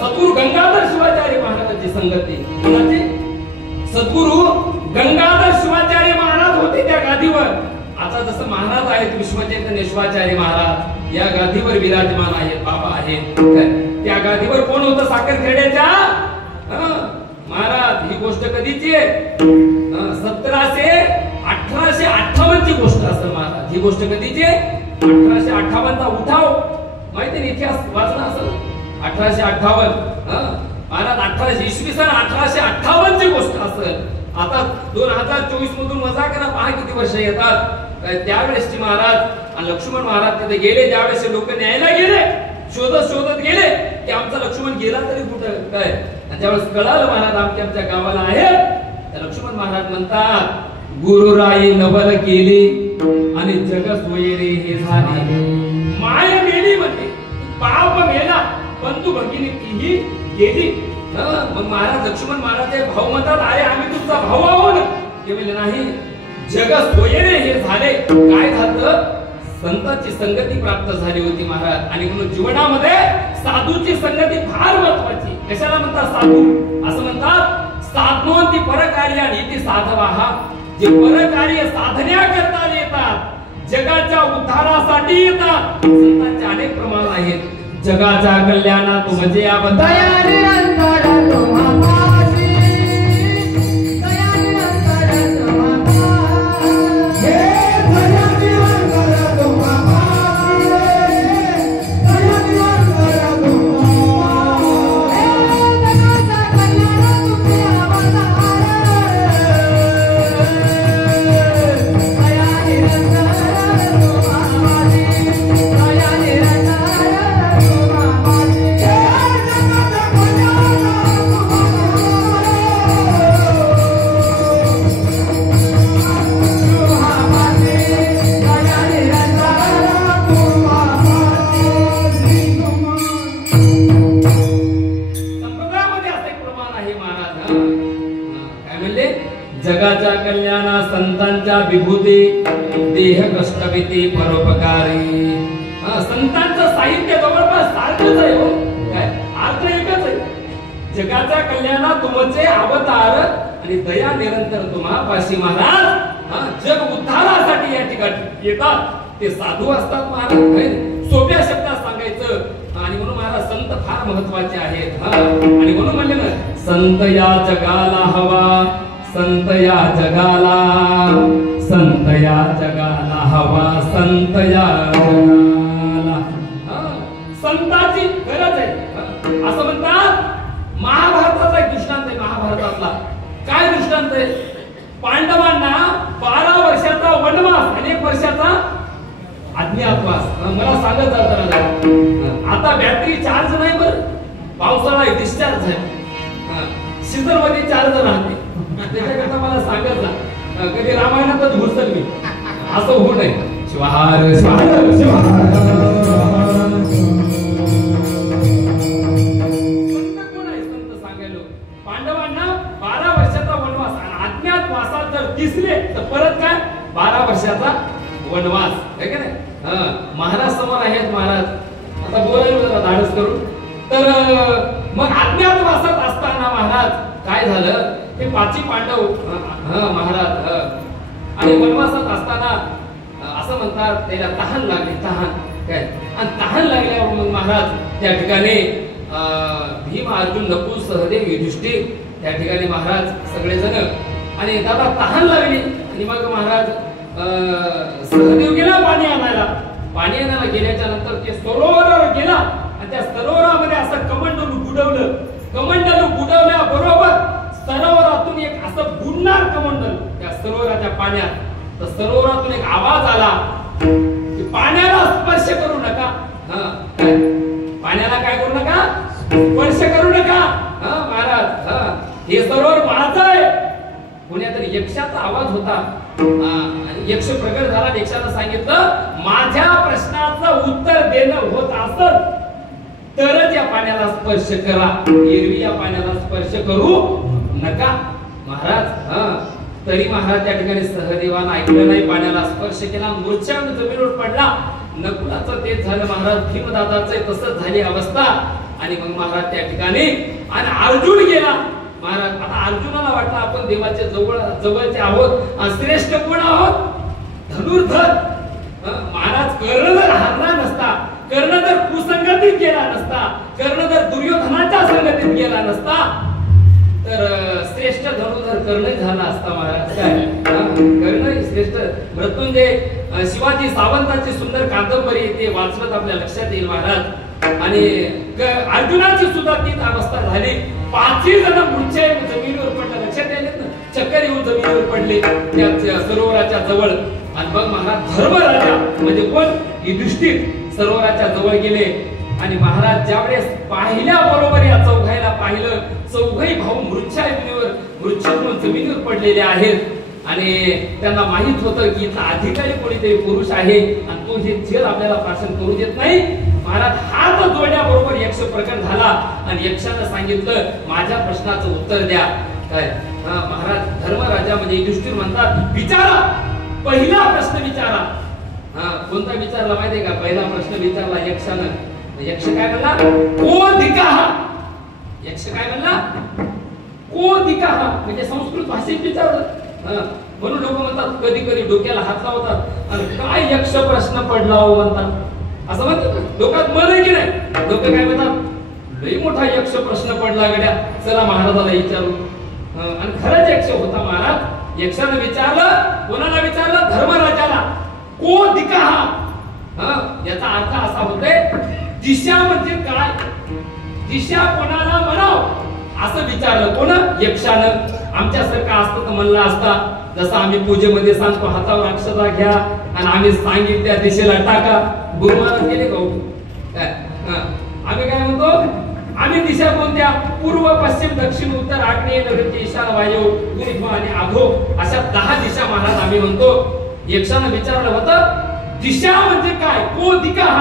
सद्गुरु गंगाधर शिवाचार्य महाराजांची संगती. कोणाची? सद्गुरु गंगाधर शिवाचार्य महाराज होते त्या गादीवर. आता जसं महाराज आहेत विश्वचैतन्य शिवाचार्य महाराज या गादीवर विराजमान आहेत, बाबा आहेत. त्या गादीवर कोण होतं? साखरखेड्याच्या महाराज. ही गोष्ट कधीची आहे? 1858 ची गोष्ट असेल महाराज. ही गोष्ट कधीची आहे? 1858 चा उठाव माहिती नाही, इतिहास वाचला असेल. 1858 महाराज. इसवी सन 1858 ची गोष्ट असेल. आता 2024 मधून वजा करा, पहा किती वर्ष येतात. त्यावेळेसची महाराज आणि लक्ष्मण महाराज तिथे गेले. ज्यावेळेस लोक न्यायला गेले, शोधत शोधत गेले की आमचा लक्ष्मण गेला तरी कुठं काय. ज्यावेळेस कळालं महाराज आमच्या गावाला आहेत, तर लक्ष्मण महाराज म्हणतात, गुरुराई नवल केली आणि जग सोयरे हे झाले. माय मेली म्हणजे बाप मेला, बंधू भगिनी तीही गेली. मग महाराज लक्ष्मण महाराज भाऊ म्हणतात, अरे आम्ही तुमचा भाऊ आहो ना. ते म्हणले नाही, जग सोयरे हे झाले. काय झालं? संतांची संगती प्राप्त झाली होती महाराज. आणि म्हणून जीवनामध्ये साधूची संगती फार महत्वाची. कशाला म्हणतात साधू? असं म्हणतात, साधनोंती परकार्य आणि इति साधवाहा. जे परकार्य साधण्या करता येतात, जगाच्या उद्धारासाठी येतात, संतांचे अनेक प्रमाण आहेत. जगाच्या कल्याणात म्हणजे याबद्दल जगाच्या कल्याणा संतांच्या विभूती, देह कष्टविती परोपकारी. संतांचं साहित्य जवळपास सारखंच आहे हो. काय अर्थ एकच आहे. जगाच्या कल्याणा तुमचे अवतार आणि दया निरंतर तुम्हा पाशी महाराज. जग उद्धारासाठी या ठिकाणी येतात. ते साधू असतात महाराज. सोप्या शब्दात सांगायचं आणि म्हणून महाराज संत फार महत्वाचे आहेत. आणि म्हणून म्हणले ना, संत या जगाला हवा, संत या जगाला, संत या जगाला हवा, संत या जगाला. संतांची गरज आहे. असं म्हणतात. महाभारताचा एक दृष्टांत आहे. महाभारतातला काय दृष्टांत आहे? पांडवांना 12 वर्षाचा वनवास आणि 1 वर्षाचा अज्ञातवास. मला सांगत जरा आता बॅटरी चार्ज नाही बरं, पावसाळा डिस्चार्ज आहे, सीझन मध्ये चार्ज राहते. त्याच्याकरता मला सांगत जा, कधी रामायणातच घुसल मी, असं होऊ नये. शिवहार शिवहार शिवहार. संत कोण आहे? संत सांगायलो पांडवांना 12 वर्षाचा वनवास आणि अज्ञातवासात जर दिसले तर परत काय 12 वर्षाचा वनवास आहे का नाही. महाराज समोर आहेत. महाराज आता बोलायला जरा धाडस करून. तर मग अज्ञातवासात असताना महाराज काय झालं, ते 5 पांडव महाराज आणि वनवासात असताना असं म्हणतात त्याला तहान लागली. तहान काय, आणि तहान लागल्यावर मग महाराज त्या ठिकाणी भीम अर्जुन नकुल सहदेव युधिष्ठिर त्या ठिकाणी महाराज सगळेजण. आणि दादा तहान लागली आणि मग महाराज सहदेव गेला पाणी आणायला. पाणी आणायला गेल्याच्या नंतर ते सरोवरावर गेला आणि त्या सरोवरामध्ये असं कमंडलू बुडवलं. कमंडलू बुडवल्या बरोबर सरोवरातून एक असं बुडणार कमंडल त्या सरोवराच्या पाण्यात. तर सरोवरातून एक आवाज आला की पाण्याला स्पर्श करू नका. पाण्याला काय करू नका, स्पर्श करू नका. महाराज हे सरोवर माझं आहे. कोणीतरी यक्षाचा आवाज होता. यक्ष प्रगट झाला. यक्षानं सांगितलं माझ्या प्रश्नाचं उत्तर देणं होत असत तरच या पाण्याला स्पर्श करा, एरवी या पाण्याला स्पर्श करू नका. महाराज तरी महाराज त्या ठिकाणी सहदेवानं ऐकलं नाही. पाण्याला स्पर्श केला, मूर्छेवर जमिनीवर पडला. नकुलाचं तेच झालं. महाराज भीमदादाचं तसंच झाली अवस्था. आणि मग महाराज त्या ठिकाणी आणि अर्जुन गेला. महाराज आता अर्जुनाला वाटलं आपण देवाच्या जवळचे आहोत. श्रेष्ठ कोण आहोत? धनुर्धर. महाराज कर्ण जर हारला नसता, कर्ण जर कुसंगतीत गेला नसता, कर्ण जर दुर्योधनाच्या संगतीत गेला नसता तर श्रेष्ठ धनुर्धर कर्ण झाला असता. महाराज काय कर्ण श्रेष्ठ मृत्युंजय शिवाजी सावंताची सुंदर कादंबरी ते वाचलं आपल्या लक्षात येईल. महाराज आणि अर्जुनाची सुद्धा तीच अवस्था झाली. 5 जण मूर्छे जमिनीवर पडले. लक्षात येईल ना, चक्कर येऊन जमिनीवर पडले त्या सरोवराच्या जवळ. आणि मग महाराज धर्मराजा म्हणजे कोण? युधिष्ठिर सरोवराच्या जवळ गेले. आणि महाराज ज्यावेळेस पाहिल्या बरोबर या चौघाईला पाहिलं, चौघही भाऊ मूर्छेतून जमिनीवर पडलेले आहेत. आणि त्यांना माहित होतं की इथला अधिकारी कोणीतरी पुरुष आहे आणि तो हे झेल आपल्याला प्राशन करू देत नाही. महाराज हात जोडण्याबरोबर यक्ष प्रकट झाला आणि यक्षानं सांगितलं माझ्या प्रश्नाचं उत्तर द्या. काय महाराज धर्मराजा म्हणजे युधिष्ठिर म्हणतात विचारा, पहिला प्रश्न विचारा. कोणता विचारला माहितीये का? पहिला प्रश्न विचारला यक्षानं. यक्ष काय म्हणला? को दिकाः. यक्ष काय म्हणला? को दिकाः म्हणजे संस्कृत भाषेत विचारलं. म्हणून लोक म्हणतात कधी कधी डोक्याला हात लावतात आणि काय यक्ष प्रश्न पडला हो म्हणतात. असं म्हणतात लोकात मन आहे की नाही? लोक काय म्हणतात लई मोठा यक्ष प्रश्न पडला गड्या, चला महाराजाला विचारू. आणि खरंच यक्ष होता. महाराज यक्षानं विचारलं. कोणाला विचारलं? धर्मराजाला. को दिकाः. याचा अर्थ असा होतोय दिशा म्हणजे काय, दिशा कोणाला म्हणाव असं विचारलं. कोण? यक्षानं. आमच्यासारखं असतं तर म्हणला असता जसं आम्ही पूजेमध्ये सांगतो हातावर अक्षता घ्या आणि आम्ही सांगितल्या दिशेला टाका. गुरु महाराज गेले का? आम्ही काय म्हणतो? आम्ही दिशा कोणत्या? पूर्व, पश्चिम, दक्षिण, उत्तर, आग्नेय, नैऋत्य, ईशान्य, वायू, ऊर्ध्व आणि अधो अशा 10 दिशा महाराज आम्ही म्हणतो. यक्षानं विचारलं होतं दिशा म्हणजे काय? को दिकाः.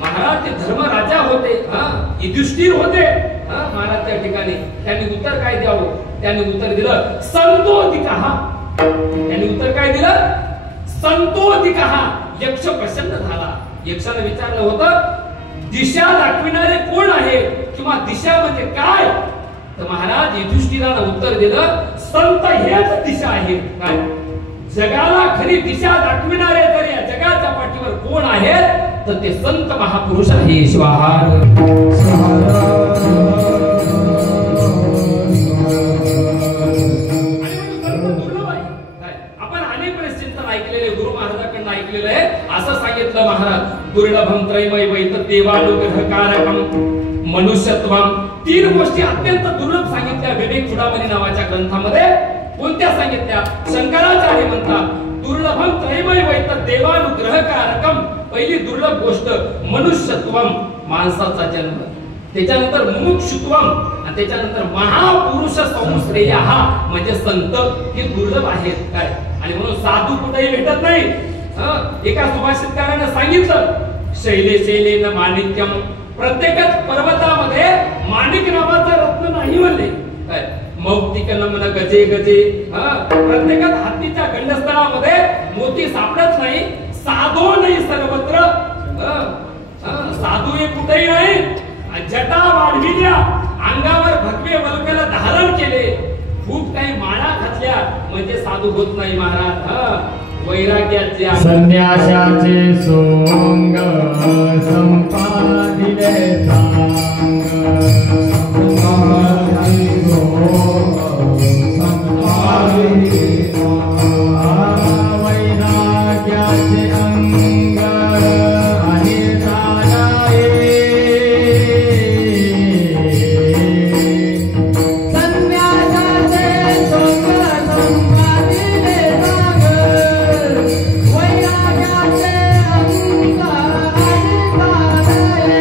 महाराज ते धर्मराजा होते, युधिष्ठिर होते. महाराज त्या ठिकाणी त्यांनी उत्तर काय द्यावं? त्यांनी उत्तर दिलं संतो दिकाः. त्यांनी उत्तर काय दिलं? संतो दिकाः. यक्ष प्रसन्न झाला. यक्षानं विचारलं होतं दिशा दाखविणारे कोण आहे किंवा दिशा म्हणजे काय? तर महाराज युधिष्ठिरानं उत्तर दिलं संत हेच दिशा आहे. काय? जगाला खरी दिशा दाखविणारे तर या जगाच्या पाठीवर कोण आहेत तर ते संत महापुरुष आहे. स्वाहा. आपण अनेक वेळेस चिंतन ऐकलेले, गुरु महाराजांकडून ऐकलेलं आहे. असं सांगितलं महाराज दुर्लभम त्रयमय वैत देवानुग्रहकारकम मनुष्यत्वम. 3 गोष्टी अत्यंत दुर्लभ सांगितल्या विवेक चुडामणी नावाच्या ग्रंथामध्ये. कोणत्या सांगितल्या? शंकराचार्य म्हणतात दुर्लभम त्रयमय वैत देवानुग्रहकारकम. पहिली दुर्लभ गोष्ट मनुष्यत्वम, माणसाचा जन्म. त्याच्यानंतर मुमुक्षुत्वम आणि त्याच्यानंतर महापुरुष संश्रेयः म्हणजे संत. हे दुर्लभ आहेत. काय? आणि म्हणून साधू कुठेही भेटत नाही. एका सुभाषितकाराने सांगितलं शैले शैलेन माणिक्यम. प्रत्येकच पर्वतामध्ये माणिक नावाचा रत्न नाही म्हणले. काय? मौक्तिक नमन गजे गजे. प्रत्येकात हत्तीच्या गंडस्थळामध्ये मोती सापडत नाही. साधो नाही सर्वत्र. साधू हे कुठेही नाही. जटा वाढविल्या, अंगावर भगवे वल्कल धारण केले, खूप काही माळा घातल्या म्हणजे साधू होत नाही. महाराज वैराग्याचे संन्यासाचे सोंग संपादिले वैराग्याचे अंग आहे राजाए. संन्यासाचे सोंग संपादिले वैराग्याचे अंग आहे राजाए.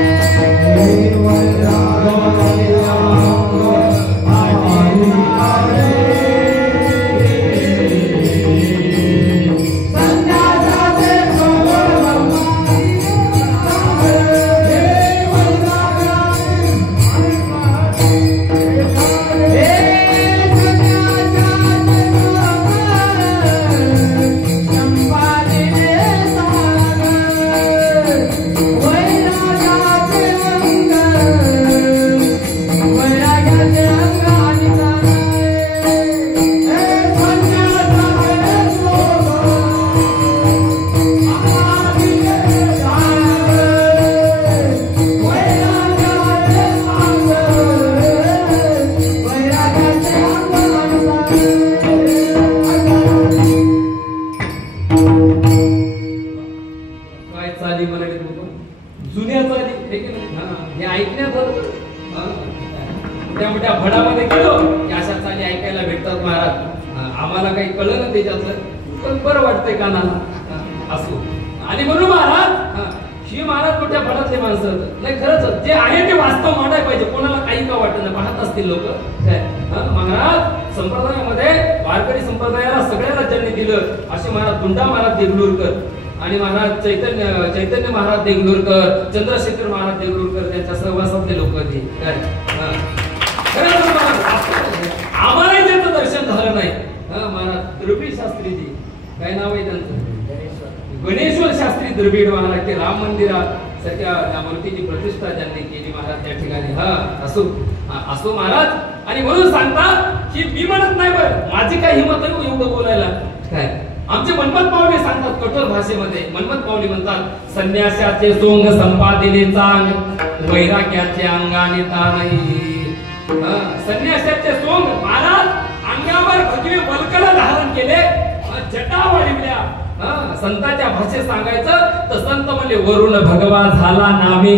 मोठ्या भडामध्ये गेलो की अशा चाली ऐकायला भेटतात महाराज. आम्हाला काही कळलं ना त्याच्यातलं, पण बरं वाटतंय कानाला असो. आणि म्हणून महाराज ही महाराज मोठ्या भडातले माणसं नाही, खरंच जे आहे ते वास्तव मांडायला पाहिजे. कोणाला काही का वाटत नाही, पाहत असतील लोक. महाराज संप्रदायामध्ये वारकरी संप्रदायाला सगळ्याला ज्यांनी दिलं असे महाराज गुंडा महाराज देगलूरकर आणि महाराज चैतन्य महाराज देगलूरकर, चंद्रशेखर महाराज देगलूरकर त्यांच्या सहवासातले लोक ते काय. आम्हालाही त्यांचं दर्शन झालं नाही. महाराज द्रविड शास्त्रीजी, काय नाव आहे त्यांचं, गणेश्वर शास्त्री द्रविड महाराज ते राम मंदिरासारख्या त्या मूर्तीची प्रतिष्ठा ज्यांनी केली महाराज त्या ठिकाणी. असो महाराज. आणि म्हणून सांगतात की मी म्हणत नाही बरं, माझी काय हिंमत आहे एवढं बोलायला काय. आमचे मनमत पावले सांगतात कठोर भाषेमध्ये. मनमत पावले म्हणतात, संन्यासाचे सोंग संपादिले चांग, वैराग्याचे अंगाने ताणई. संन्यासाचे सोंग महाराज अंगावर भगवे बलकला धारण केले, जटा वाढविल्या. संतांच्या भाषेत सांगायचं तर संत म्हणले, वरुण भगवा झाला नामे,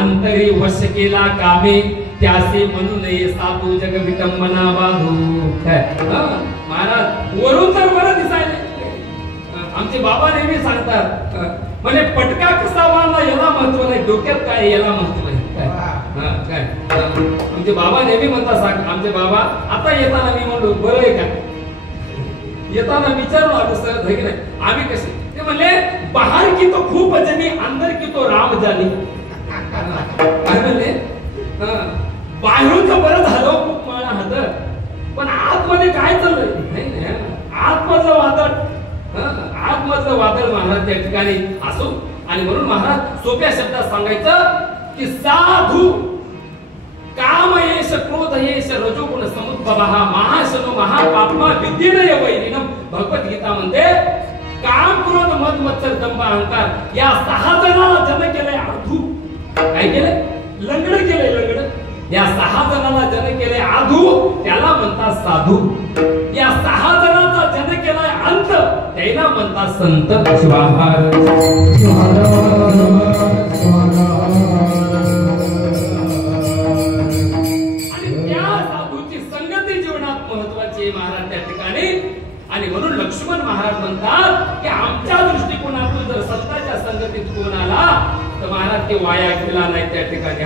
अंतरी वश केला कामे, त्यासे म्हणू नये साधू जग विटंबना बाधू. महाराज वरून तर बरं दिसायले. आमचे बाबा नेहमी सांगतात म्हणजे पटका कसा बांधला याला महत्व नाही, डोक्यात काय याला महत्व नाही. काय आमचे बाबा नेहमी म्हणतात, आमचे बाबा आता येताना मी म्हणलो बरं आहे का, येताना विचारू आलो सर नाही नाही आम्ही कसे. ते म्हणले बाहर की तो खूप जनी, अंदर की तो राम जानी. काय म्हणले, बाहेरून तर बरं झालं खूप माळा हात, पण आतमध्ये काय चाललंय, आतमधलं वादळ महाराज त्या ठिकाणी असो. आणि म्हणून महाराज सोप्या शब्दात सांगायचं की साधू काम येश क्रोध येश रजोगुण समुद्भवः महाशनो महापाप्मा विद्येनय वैरिणम. भगवत गीता म्हणते काम क्रोध मद मत्सर दंभ अहंकार या 6 जणांना जन्म केलंय आधू. काय केलंय, लंगड केलंय लंगड. या 6 जणांना जन्म केलंय आधू, त्याला म्हणतात साधू. या 6 जणांचा जन्म केलाय अंत, त्याला म्हणतात संत. स्वाहार महाराज त्या ठिकाणी. आणि म्हणून लक्ष्मण महाराज म्हणतात की आमच्या दृष्टिकोनातून जर संतांच्या संगतीत कोण आला तर महाराज ते वाया गेला नाही त्या ठिकाणी.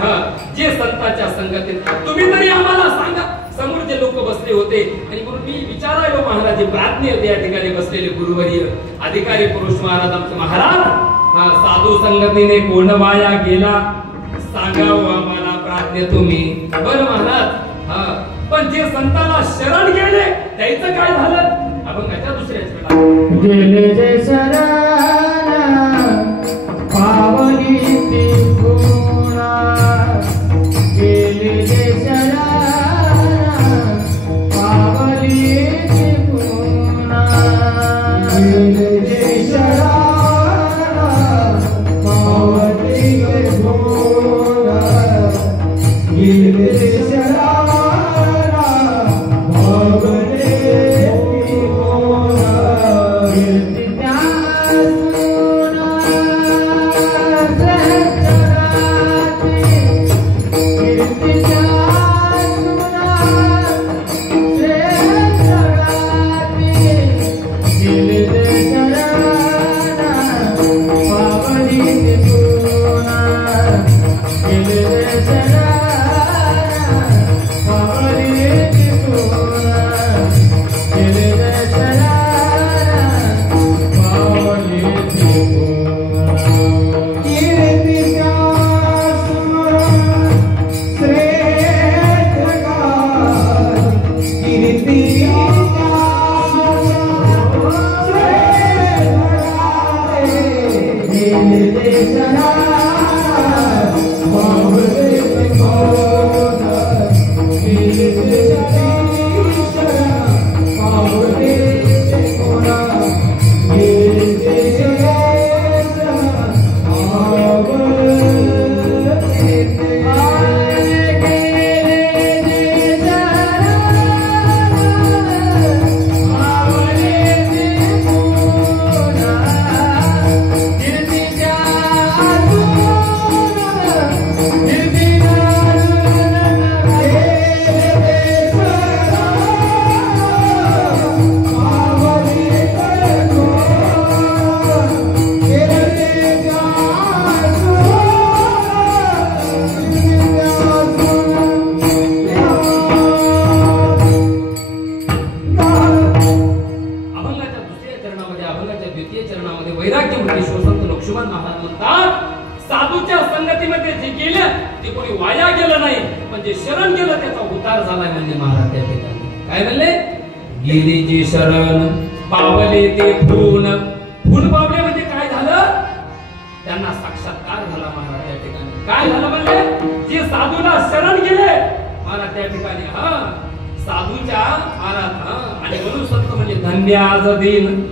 जे संतांच्या संगतीत, तुम्ही तरी आम्हाला सांगा. समोर जे लोक बसले होते आणि म्हणून मी विचारायलो महाराज प्राज्ञ त्या ठिकाणी बसलेले गुरुवर्य अधिकारी पुरुष महाराज आमचे महाराज, साधू संगतीने कोण वाया गेला सांगावं आम्हाला प्राज्ञ तुम्ही. बरं महाराज, पण जे संतांना शरण गेले त्याचं काय झालं, आपण त्याच्या दुसऱ्याच गेले जे शरण पावली ती गुणा, गेले जे शरण पावली ती गुणा, गेले जे शरण पावली ती गुणा, गेले जे शरण शरण गेलं त्याचा उतार झाला म्हणजे महाराज त्या ठिकाणी काय म्हणले गेली जे शरण पावले ते फून पावले म्हणजे काय झालं त्यांना साक्षात्कार झाला महाराज त्या ठिकाणी काय झालं म्हणले जे साधूला शरण गेले महाराज त्या ठिकाणी साधूच्या महाराज आणि म्हणून संत म्हणजे धन्य आज दिन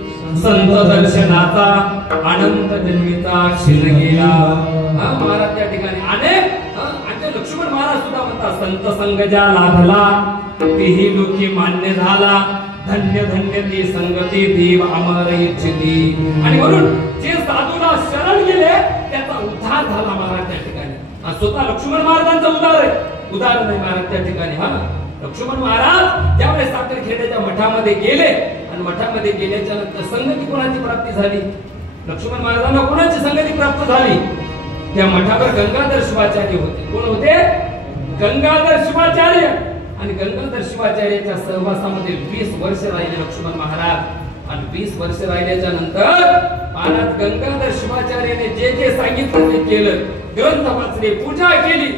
संत दर्शनाचा आनंद जन्मीचा क्षीण गेला महाराज त्या ठिकाणी अनेक आणि लक्ष्मण महाराज सुद्धा म्हणतात संत संग ज्या लाभला तेही लोकी मान्य झाला धन्य धन्य ती संगती देव अमर इच्छिती आणि म्हणून जे साधूला शरण गेले त्याचा उद्धार झाला महाराज त्या ठिकाणी स्वतः लक्ष्मण महाराजांचा उदाहरण आहे महाराज त्या ठिकाणी लक्ष्मण महाराज ज्यावेळेस साखरखेड्याच्या मठामध्ये गेले आणि मठामध्ये गेल्याच्या नंतर संगती कोणाची प्राप्ती झाली लक्ष्मण महाराजांना कोणाची संगती प्राप्त झाली त्या मठावर गंगाधर शिवाचार्य होते कोण होते गंगाधर शिवाचार्य आणि गंगाधर शिवाचार्याच्या सहवासामध्ये 20 वर्ष राहिले लक्ष्मण महाराज आणि 20 वर्ष राहिल्याच्या नंतर महाराज गंगाधर शिवाचार्याने जे जे सांगितलं ते केलं ग्रंथ वाचले पूजा केली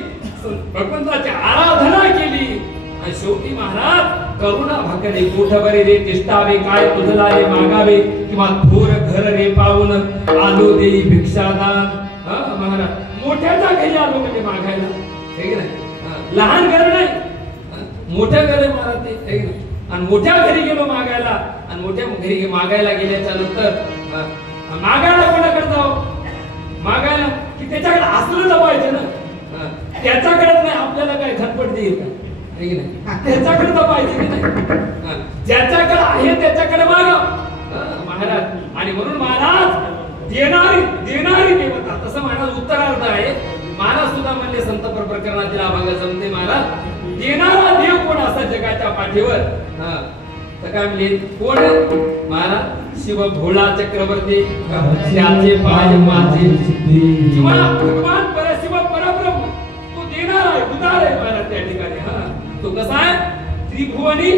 भगवंताची आराधना केली आणि शेवटी महाराज करुणा भाकरे कोठभरे रे तिष्ठावे काय तुझला रे मागावे किंवा थोर घर रे पाहून आलो देई भिक्षादान महाराज मोठ्याच्या घरी आलो म्हणजे मागायला हे नाही लहान घर नाही मोठ्या घरी महाराज ते आणि मोठ्या घरी गेलो मागायला आणि मोठ्या घरी मागायला गेल्याच्या नंतर मागायला कोणाकडे जाऊ मागायला की त्याच्याकडे असलं तर पाहिजे ना त्याच्याकडे नाही आपल्याला काय खटपट देईल का त्याच्याकडे तर पाहिजे की नाही ज्याच्याकडे आहे त्याच्याकडे मागा महाराज आणि म्हणून महाराज देणारी देवता तसं महाराज उत्तरार्ध आहे महाराज सुद्धा म्हणले संत प्रकरणातील अभंग जमते महाराज देणारा देव कोण असा जगाच्या पाठीवर तर काय म्हणले कोण महाराज शिव भोळा चक्रवर्ती त्याचे पाय माझे किंवा भगवान परशिव परब्रह्म तो देणार आहे उदार आहे महाराज त्या ठिकाणी तो कसा आहे त्रिभुवनी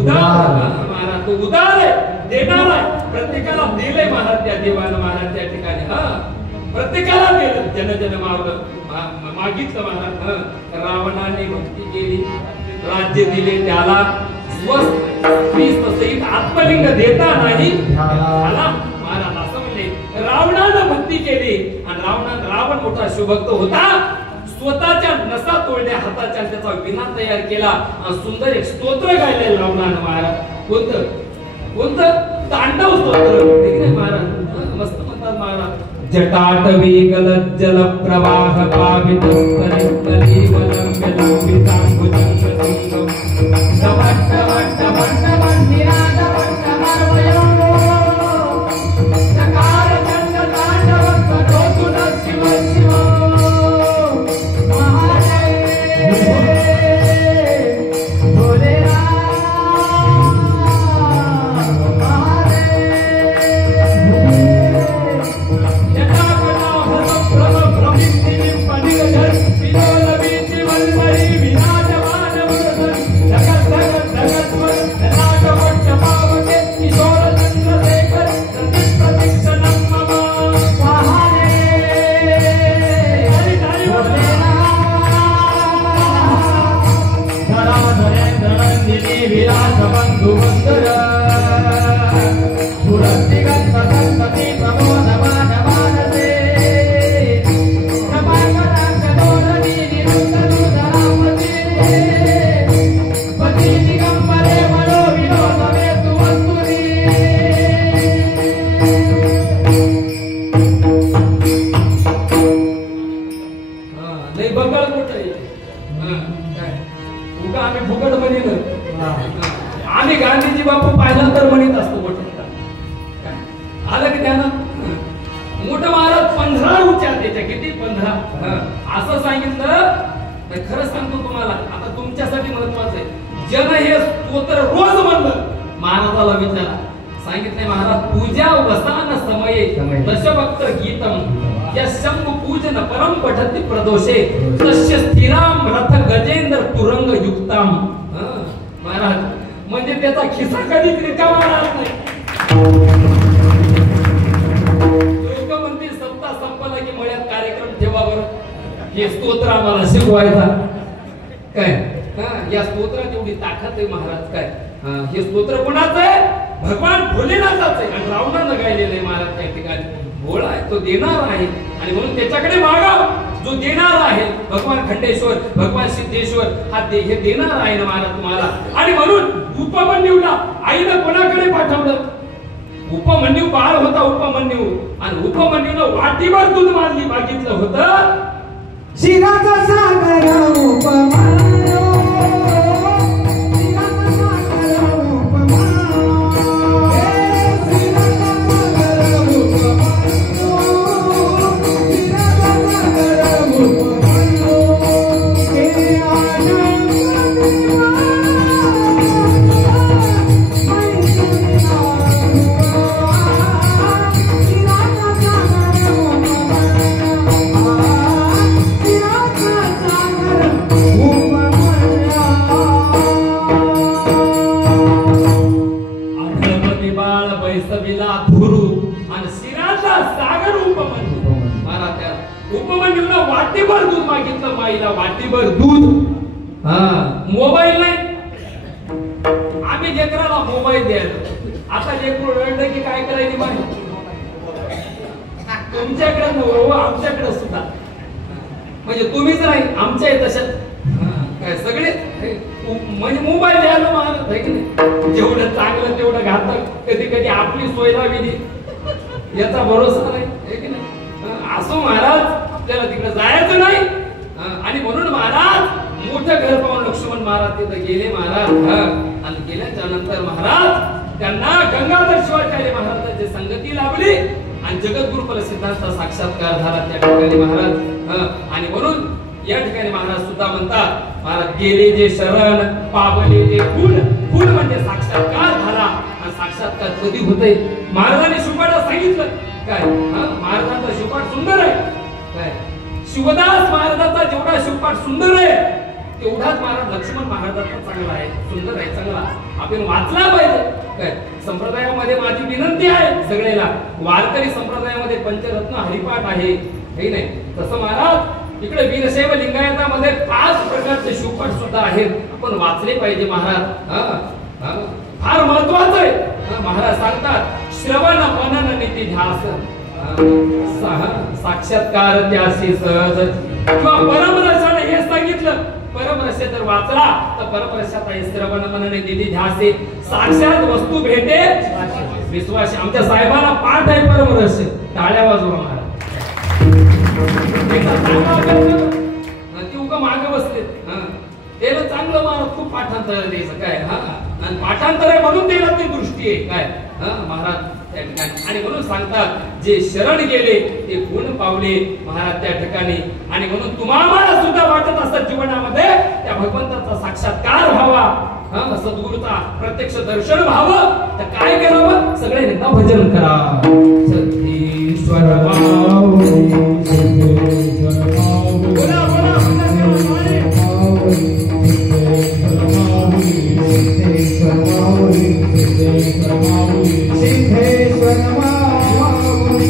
उदार महाराज तो उदार आहे देणार आहे प्रत्येकाला दिले महाराज त्या देवानं महाराज त्या ठिकाणी प्रत्येकाला दिलं जन मावलं मागितलं महाराज रावणाने भक्ती केली राज्य दिले त्याला सहित आत्मलिंग देता नाही त्याला महाराज असं म्हणले रावणानं भक्ती केली आणि रावण मोठा शिवभक्त होता स्वतःच्या नसा तोडल्या हाताच्या त्याचा विना तयार केला आणि सुंदर एक स्तोत्र गायले रावणानं महाराज कोणतं तांडव स्तोत्र महाराज मस्त म्हणतात महाराज जटाटवी गलज्जल प्रवाह पावित आम्ही गांधीजी बापू पाहिला तर म्हणत असतो मोठं आलं की त्यानं मोठं महाराज 15 उच्चार त्याच्या किती 15 असं सांगितलं खरं सांगतो तुम्हाला आता तुमच्यासाठी महत्वाचं आहे जन हे स्तोत्र रोज म्हणलं महाराजाला विचारा सांगितले महाराज पूजा वसान समये दशभक्त गीतम यशंभ पूजन परम पठति प्रदोषे तस्य स्थिराम रथ गजेंद्र तुरंग युक्ताम महाराज म्हणजे त्याचा खिसा कधीच रिकामा राहत नाही लोक म्हणते सत्ता संपला की मळ्यात कार्यक्रम ठेवा बरं हे स्तोत्र आम्हाला शिकवायचा काय या स्तोत्रात एवढी ताकद आहे महाराज. काय हे स्तोत्र कोणाचं आहे? भगवान भोलेनाथाचं आहे. आणि रावणानं गायलेलं आहे महाराज त्या ठिकाणी. भोळा आहे तो देणार आहे आणि म्हणून त्याच्याकडे मागाव. जो देणार आहे भगवान खंडेश्वर, भगवान सिद्धेश्वर हे देणार आहे ना महाराज तुम्हाला. आणि म्हणून उपमन्यूला आईनं कोणाकडे पाठवलं? उपमन्यू बाळ होता उपमन्यू, आणि उपमन्यूनं वाटीवर दूध मागितलं होतं. शिराचा सागर उपमन्यू, वाटीभर दूध मागितलं माईला. वाटीभर दूध. मोबाईल नाही. आम्ही लेकराला मोबाईल द्यायला. आता लेकरू रडलं की काय करायची माहिती? तुमच्याकडे आमच्याकडे सुद्धा म्हणजे तुम्हीच नाही आमच्या तशात काय सगळे म्हणजे मोबाईल द्यायला महाराज आहे की नाही. जेवढं चांगलं तेवढं घातक. कधी कधी आपली सोयला विधी याचा भरोसा नाही की नाही. असो महाराज त्याला तिकडे जायचं नाही. आणि म्हणून महाराज मोठं घर पाहून लक्ष्मण महाराज तिथे गेले महाराज. आणि गेल्याच्या नंतर महाराज त्यांना गंगाधर शिवाचार्य महाराजांची संगती लाभली आणि जगद्गुरु प्रसिद्धांचा साक्षात्कार झाला त्या ठिकाणी महाराज. आणि म्हणून या ठिकाणी महाराज सुद्धा म्हणतात महाराज गेले जे शरण पावले जे गुण. गुण म्हणजे साक्षात्कार झाला. आणि साक्षात्कार कधी होते? महाराजांनी शुभाला सांगितलं काय महाराजांचा शिवपाठ सुंदर आहे. काय शिवदास महाराजांचा जेवढा शिवपाठ सुंदर आहे तेवढाच महाराज लक्ष्मण महाराजांचा चांगला आहे, सुंदर आहे, चांगला. आपण वाचला पाहिजे. काय संप्रदायामध्ये माझी विनंती आहे सगळ्याला, वारकरी संप्रदायामध्ये पंचरत्न हरिपाठ आहे हे नाही. तसं महाराज इकडे वीरशैव लिंगायतामध्ये 5 प्रकारचे शिवपाठ सुद्धा आहेत. आपण वाचले पाहिजे महाराज. फार महत्वाचं आहे. महाराज सांगतात श्रवण मनन नीती ध्यास साक्षात्कार त्यासी सहज. किंवा परमरसाने हे सांगितलं परमरस्य जर वाचला तर परमरसात आहे श्रवण मनन नीती ध्यास साक्षात वस्तू भेटे विश्वास. आमच्या साहेबांना पाठ आहे परमरस्य. टाळ्या वाजवा महाराज. ती उगा मागे बसले त्याला चांगलं महाराज खूप पाठांतर द्यायचं काय. आणि पाठांतर आहे म्हणून त्याला ती दृष्टी आहे काय महाराज त्या ठिकाणी. आणि म्हणून सांगतात जे शरण गेले ते गुण पावले महाराज त्या ठिकाणी. आणि म्हणून तुम्हाला सुद्धा वाटत असतात जीवनामध्ये त्या भगवंताचा साक्षात्कार व्हावा, सद्गुरूचा प्रत्यक्ष दर्शन व्हावं तर काय करावं? सगळे भजन करा. सिद्धेश्वर माऊली सिद्धेश्वर माऊली बोला बोला सिद्धेश्वर माऊली सिद्धेश्वर माऊली सिद्धेश्वर माऊली सिद्धेश्वर माऊली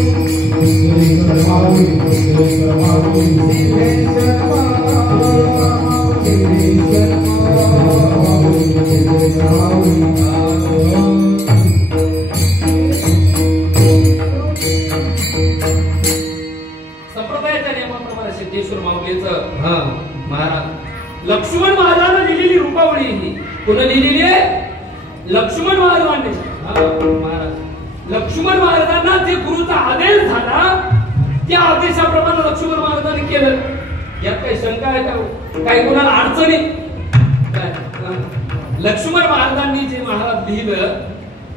सिद्धेश्वर माऊली सिद्धेश्वर संप्रदायाच्या नियमाप्रमाणे सिद्धेश्वर माऊलीचं महाराज लक्ष्मण महाराजांना लिहिलेली रूपावळी ही कोणी लिहिलेली आहे? लक्ष्मण महाराजांनी. महाराज लक्ष्मण महाराजांना जे गुरुचा आदेश झाला त्या आदेशाप्रमाणे लक्ष्मण महाराजांनी केलं. यात काही शंका आहे का? काही कोणाला अडचणी काय? लक्ष्मण महाराजांनी जे महाराज लिहिलं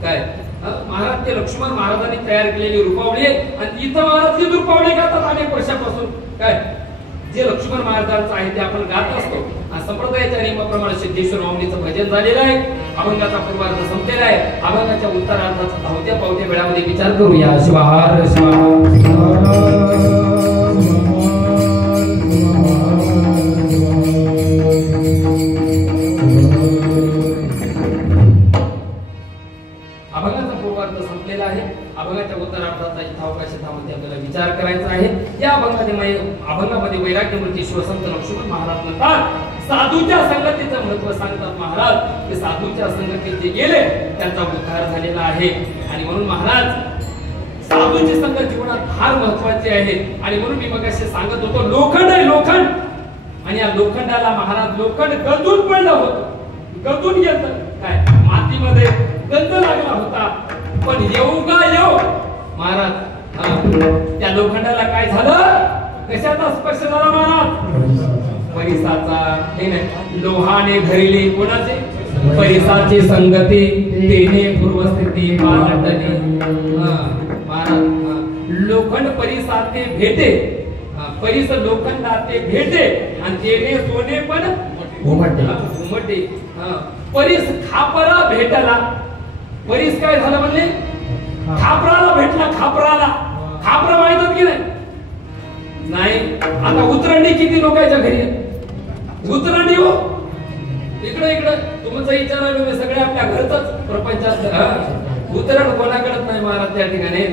काय महाराज ते लक्ष्मण महाराजांनी तयार केलेली रूपावळी आहे. आणि इथं महाराज ही रूपावळी गातात अनेक वर्षापासून. काय जे लक्ष्मण महाराजांचं आहे ते आपण गात असतो. संप्रदायाच्या नियमाप्रमाणे सिद्धेश्वर माऊलीचं भजन झालेलं आहे. अभंगाचा पूर्वार्ध संपलेला आहे. अभंगाच्या उत्तरार्धाचा धावत्या पावत्या वेळामध्ये विचार करूया. शिवाहार अभंगाचा पूर्वार्ध संपलेला आहे. अभंगाच्या उत्तरार्धाचा अवकाश थांबून आपल्याला विचार करायचा आहे. या अभंगामध्ये वैराग्यमूर्ती शिवसंत लक्ष्मण महाराज म्हणतात साधूच्या संगतीचं महत्व सांगतात महाराज. ते साधूच्या संगतीत जे गेले त्यांचा उद्धार झालेला आहे. आणि म्हणून महाराज साधूची संगत जीवनात फार महत्वाची आहे. आणि म्हणून मी मगाशी सांगत होतो लोखंड आहे लोखंड. आणि या लोखंडाला महाराज लोखंड गंजून पडलं होतं. गंजून गेलं काय मातीमध्ये गंज लागला होता. पण येऊ का येऊ महाराज त्या लोखंडाला काय झालं? कशाचा स्पर्श झाला महाराज? परिसाचा. हे नाही लोहाने भरली कोणाचे? परिसाची संगती तेने पूर्वस्थिती पालटली. महाराज लोखंड परिसाते भेटे. परिस लोखंडाते भेटे आणि तेने सोने पण उमटे. परिस खापरा भेटला. परिस काय झालं म्हणजे? खापराला भेटला. खापराला खापर माहित होत की नाही? आता उतरंडी किती लोकांच्या घरी उतरंडी हो इकडे इकडे तुमचं विचार सगळे आपल्या घरच प्रपंचात उतरण कोणाकडेच नाही महाराज त्या ठिकाणी.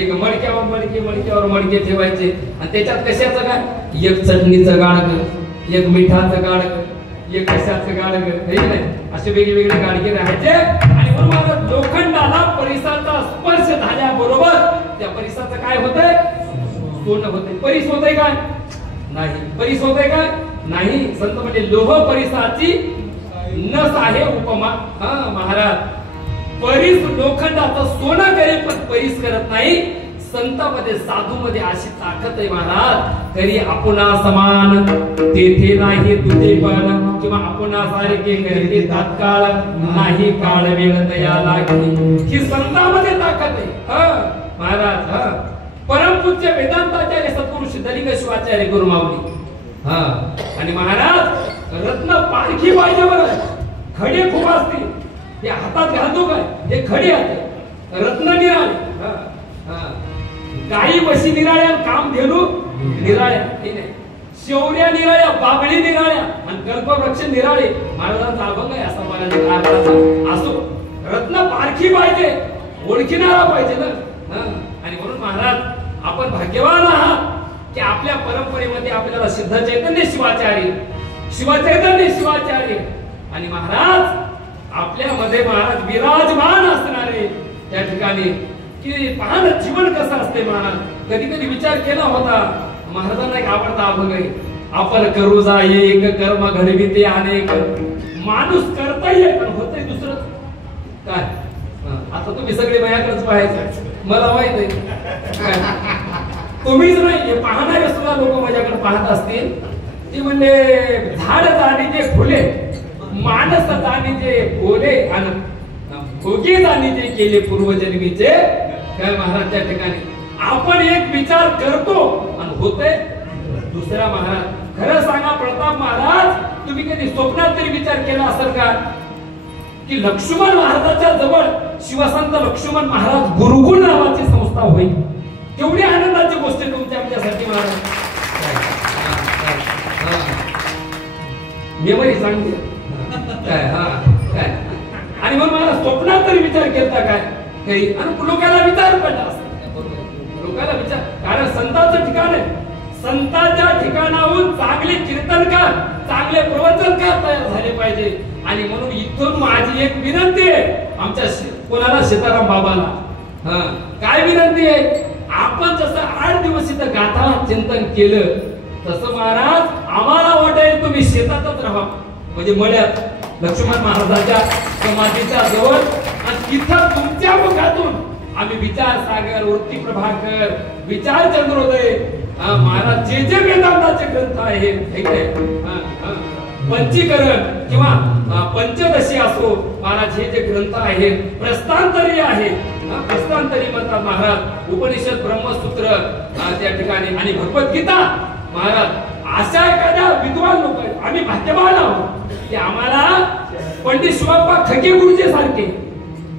एक मडक्यावर मडके ठेवायचे आणि त्याच्यात कशाचं काय? एक चटणीचं गाडग, एक मिठाचं गाडग, एक कशाचं गाडग, हे नाही असे वेगवेगळे गाडगे राहायचे. आणि म्हणून महाराज लोखंडाला परिसाचा स्पर्श झाल्याबरोबर त्या परिसाचं काय होतंय? सोनं होतंय. परिस होतंय काय? नाही. परिस होतंय काय? नाही. संत म्हणजे लोह परिसाची नस आहे उपमा. महाराज परिस लोखंडाचं सोनं करेल पण परिस करत नाही. संतांमध्ये साधूमध्ये अशी ताकद आहे महाराज. तरी आपणा समान तेथे नाही तुझे पण किंवा आपणा सारखे करते तात्काळ नाही काळ वेळ तया लागली. ही संतांमध्ये ताकद आहे महाराज. परमपूज्य वेदांताचार्य सद्गुरु सिद्धलिंग शिवाचार्य गुरुमाऊली. आणि महाराज रत्न पारखी पाहिजे बरं. खडे खूप असतील हे हातात घालतो काय? हे खडे आहेत. रत्न निराळे. गाई म्हशी निराळ्या काम धेनू निराळ्या. शेवड्या निराळ्या बाबळी निराळ्या आणि कल्पवृक्ष निराळे. महाराजांचा अभंग आहे असा महाराजांचा असो. रत्न पारखी पाहिजे ओळखीणारा पाहिजे ना. आणि म्हणून महाराज आपण भाग्यवान आहात की आपल्या परंपरेमध्ये आपल्याला सिद्ध चैतन्य शिवाचार्य शिवाचार्य आणि महाराज आपल्यामध्ये महाराज विराजमान असणारे त्या ठिकाणी की पाहन जीवन कसं असते महाराज. कधी कधी विचार केला होता. महाराजांना एक आवडता अभंग आहे. आपण करू जा एक कर्म घडविते अनेक. माणूस करता येईल पण होतंय दुसरं काय? आता तुम्ही सगळे माझ्याकडेच पाहायचं. मला माहित आहे तुम्हीच नाही हे पाहणारे सुद्धा लोक माझ्याकडे पाहत असतील. ते म्हणजे झाड जाणीचे फुले माणस जाणीचे बोले आणि भोगे जाणीचे केले पूर्वजन्मीचे. काय महाराज त्या ठिकाणी आपण एक विचार करतो आणि होते दुसरा. महाराज खरं सांगा प्रताप महाराज तुम्ही कधी स्वप्नात तरी विचार केला असेल का की लक्ष्मण महाराजाच्या जवळ शिवसंत लक्ष्मण महाराज गुरुकुल नावाची संस्था होईल? केवढी आनंदाची गोष्ट तुमच्या आमच्यासाठी महाराज. मेमरी चांगली काय? काय आणि मग मला स्वप्नात तरी विचार केला काय काही? आणि लोकांना विचार पडला लोकांना विचार. कारण संतांचं ठिकाण आहे. संतांच्या ठिकाणाहून चांगले कीर्तनकार चांगले प्रवचनकार तयार झाले पाहिजे. आणि म्हणून इथून माझी एक विनंती आहे आमच्या कोणाला सीताराम बाबाला. काय विनंती आहे? आपण जसं 8 दिवस इथं गाथा चिंतन केलं तसं महाराज आम्हाला वाटेल तुम्ही शेतातच राहा म्हणजे मळ्यात लक्ष्मण महाराजांच्या समाधीच्या जवळ. आणि तिथं तुमच्या मुखातून आम्ही विचार सागर वृत्ती प्रभाकर विचार चंद्रोदय महाराज जे जे वेदांताचे ग्रंथ आहेत पंचीकरण किंवा पंचदशी असो महाराज हे जे ग्रंथ आहेत प्रस्थांतरी आहेत. प्रस्थांतरी म्हणतात महाराज. उपनिषद ब्रह्मसूत्र त्या ठिकाणी आणि भगवद्गीता महाराज. अशा एखाद्या विद्वान लोक आम्ही भाग्यवान आहोत की आम्हाला पंडित शिवाप्पा खके गुरुजी सारखे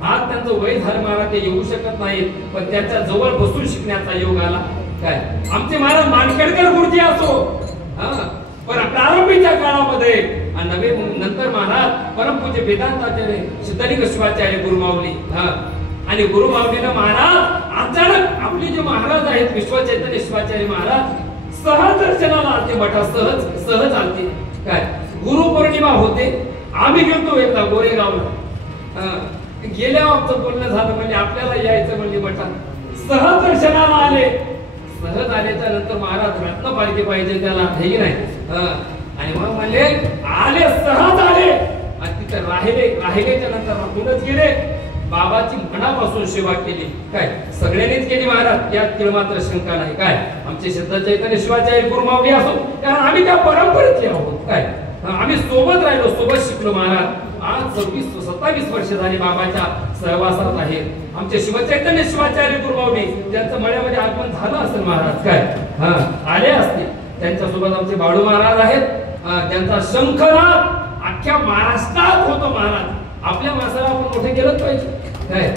आज त्यांचं वय झालं महाराज ते येऊ शकत नाहीत पण त्यांच्या जवळ बसून शिकण्याचा योग आला. काय आमचे महाराज मानखेडकर गुरुजी असो पण प्रारंभीच्या काळामध्ये नवे नंतर महाराज परमपूज्य वेदांताचार्य सिद्धलिंग शिवाचार्य गुरुमाऊली. आणि गुरुमाऊलीनं महाराज अचानक आपले जे महाराज आहेत विश्वचैतन्य शिवाचार्य महाराज सहज दर्शनाला आलते मठात. सहज आलते काय गुरुपौर्णिमा होते, आम्ही गेलो एकदा गोरेगावला. गेल्यावर आमचं बोलणं झालं, म्हणजे आपल्याला यायचं म्हणजे मठात सहज दर्शनाला आले. सहज आल्याच्या नंतर महाराज रत्न पाहिजे पाहिजे त्याला, हे की नाही. आणि मग म्हणले आले, सहज आले आणि तिथे राहिलेच्या नंतर राहूनच गेले. बाबाची मनापासून सेवा केली, काय सगळ्यांनीच केली महाराज, यात किळ मात्र शंका नाही. काय आमचे श्रद्धा चैतन्य शिवाचार्य गुरुमावली असो, कारण आम्ही त्या परंपरेतले आहोत. काय आम्ही सोबत राहिलो, सोबत शिकलो महाराज. आज 26-27 वर्ष झाली बाबाच्या सहवासात आहे. आमचे शिवचैतन्य शिवाचार्य गुरुमावली ज्यांचं मळ्यामध्ये आगमन झालं असेल महाराज, काय आले असतील. त्यांच्यासोबत आमचे बाळू महाराज आहेत, त्यांचा शंखनाद अख्ख्या महाराष्ट्रात होतो महाराज. आपल्या माणसाला आपण मोठे केलंच पाहिजे. काय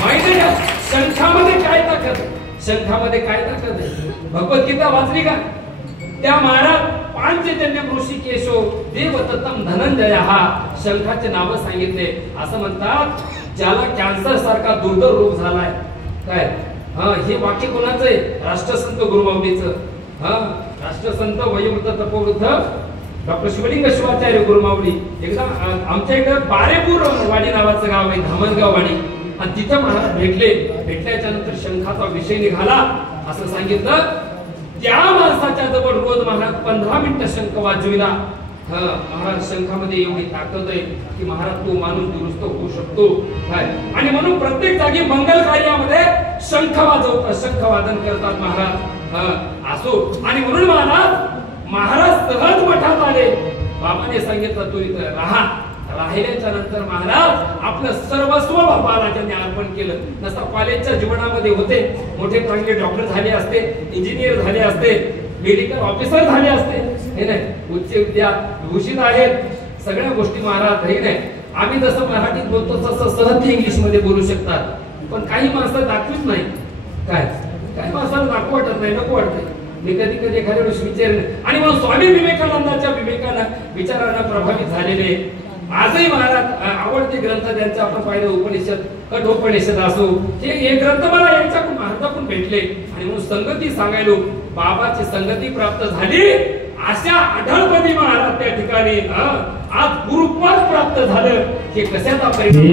माहिती का शंखामध्ये काय ताकद, शंखामध्ये काय ताकद आहे. भगवद्गीता वाचली का? त्या महाराज पांचजन्य ऋषिकेशो देवदत्तम धनंजय हा शंखाचे नाव सांगितले. असं म्हणतात ज्याला कॅन्सर सारखा दुर्धर रोग झालाय, काय हे वाक्य कोणाचं आहे? राष्ट्रसंत गुरुमावलीचं. राष्ट्रसंत वयोवृद्ध तपोवृद्ध डॉक्टर शिवलिंग शिवाचार्य गुरुमावली. एकदा आमच्या इकडे बारेपूर वाडी नावाचं गाव आहे, धामणगाव वाडी, आणि तिथं महाराज भेटल्याच्या नंतर शंखाचा विषय निघाला. असं सांगितलं त्या माणसाच्या जवळ रोज महाराज 15 मिनिटं शंख वाजविला. महाराज शंखामध्ये एवढी ताकद आहे की महाराज तो माणूस दुरुस्त होऊ शकतो. काय आणि म्हणून प्रत्येक जागी मंगल कार्यामध्ये शंख वाजवतात, शंख वादन करतात महाराज. असो आणि म्हणून महाराज सहज मठात आले. बाबाने सांगितलं तू इथं राहा. राहिल्याच्या नंतर महाराज आपलं सर्वस्व बाबाला त्यांनी अर्पण केलं. नसता कॉलेजच्या जीवनामध्ये होते, मोठे चांगले डॉक्टर झाले असते, इंजिनियर झाले असते, मेडिकल ऑफिसर झाले असते, हे नाही उच्च विद्या भूषित आहेत, सगळ्या गोष्टी महाराज हे नाही. आम्ही जसं मराठीत बोलतो तसं सहज इंग्लिश मध्ये बोलू शकतात, पण काही माणसं दाखवत नाही. काही माणसाला दाखवू वाटत नाही, नको वाटते. मी कधी एखाद्या वेळेस विचारले. आणि म्हणून स्वामी विवेकानंदाच्या विचारांना प्रभावित झालेले आजही महाराज आवडते ग्रंथ त्यांचा आपण पाहिलं उपनिषद, कठोपनिषद असो, हे ग्रंथ मला यांच्याकडून महाराजाकडून भेटले. आणि म्हणून संगती सांगायलो, बाबाची संगती प्राप्त झाली. अशा आढळपदी महाराज त्या ठिकाणी आज गुरुपद प्राप्त झालं. हे कशाचा परिणाम?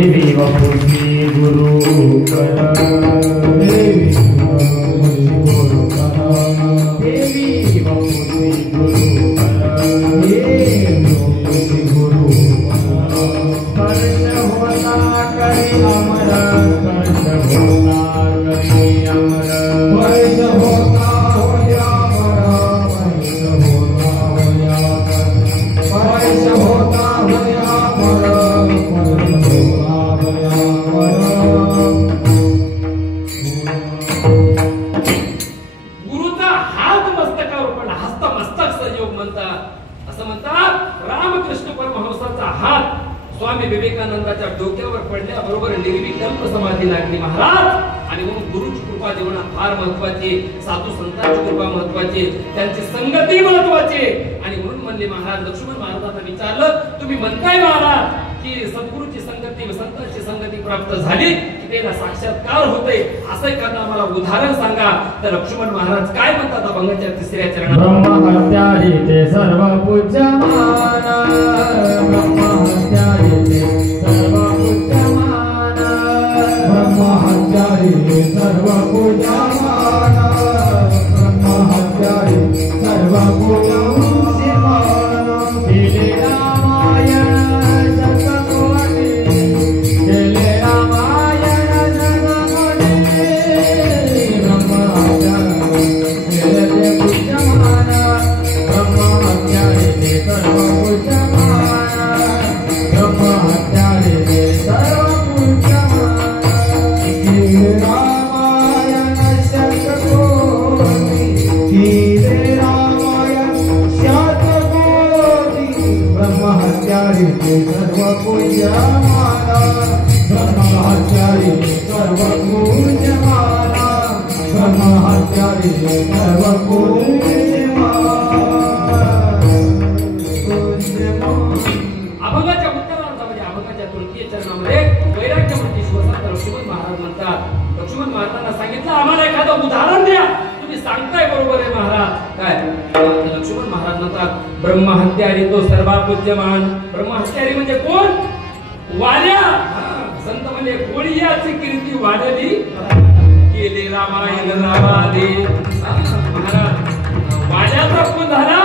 विवेकानंदाच्या डोक्यावर पडल्याबरोबर निर्विकल्प समाधी लागली महाराज. आणि म्हणून गुरुची कृपा जीवनात फार महत्वाची, साधू संतांची कृपा महत्वाची, त्यांची संगती महत्वाची. आणि म्हणून म्हणले महाराज, लक्ष्मण महाराजांना विचारलं तुम्ही म्हणताय महाराज की सद्गुरूची संगती संतांची संगती प्राप्त झाली की त्याला साक्षात्कार होते, असं एखादं आम्हाला उदाहरण सांगा. तर लक्ष्मण महाराज काय म्हणतात अभंगाच्या 3ऱ्या चरणात? ब्रह्महत्यारी ते सर्व पूज्यमान, ब्रह्महत्यारी ते सर्व पूज्यमान, ब्रह्महत्यारी ते सर्व पूज्यमान, ब्रह्महत्यारी सर्व पूज्यमान. केले रामायण शतकोटी, केले रामायण शतकोटी, ब्रह्महत्यारी ते पूज्यमान, ब्रह्महत्यारी ते सर्व पूज्यमान, ब्रह्महत्यारी ते सर्व पूज्यमान. केले रामायण शतकोटी, केले रामायण शतकोटी, ब्रह्महत्यारी ते सर्व पूज्यमान, ब्रह्महत्यारी ते सर्व पूज्यमान, ब्रह्महत्यारी ते सर्व पूज्यमान. अभंगाच्या उत्तरार्धामध्ये अभंगाच्या 3य चरणामध्ये वैराग्यमूर्ती शिवसंत लक्ष्मण महाराज म्हणतात. लक्ष्मण महाराजांना सांगितलं आम्हाला एखादं उदाहरण द्या. तुम्ही सांगताय बरोबर आहे महाराज. काय लक्ष्मण महाराज म्हणतात ब्रह्महत्यारी तो सर्वापूज्यमान. ब्रह्महत्यारी म्हणजे कोण? वाल्या. संत म्हणजे कोळियाची कीर्ती वाढली केले रामायण रामादे. महाराज वाल्याचा कोण झाला?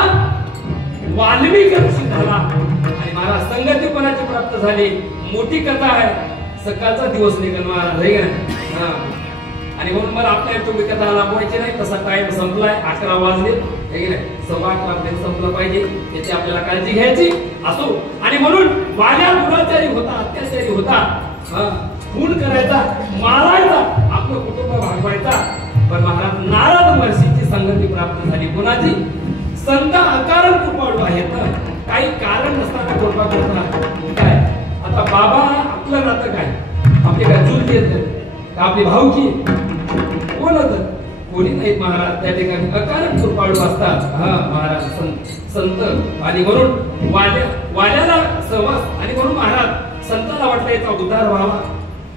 वाल्मिक ऋषी झाला. आणि महाराज संगती कोणाची प्राप्त झाली? मोठी कथा आहे. सकाळचा दिवस निघून महाराज आणि म्हणून मला आपल्या तुम्ही कथा लाभवायची नाही. तसा टाइम संपलाय. 11 वाजले. 11:15 संपलं पाहिजे याची आपल्याला काळजी घ्यायची असो. आणि म्हणून वाल्या दुराचारी होता, अत्याचारी होता, खून करायचा, मारायचा, आपलं कुटुंब भागवायचा. पण महाराज नारद महर्षीची संगती प्राप्त झाली. कोणाची? संत अकारण कृपाळू आहेत. काही कारण नसताना कृपा करतात. काय आता बाबा आपलं नातं काय? आपली काय चुलती येत का? आपली भाऊकी कोण होत? कोणी नाहीत महाराज. त्या ठिकाणी अकारण कृपाळू असतात. महाराज संत. आणि म्हणून वाल्याला सहवास. आणि म्हणून महाराज संतांना वाटलं याचा उद्धार व्हावा.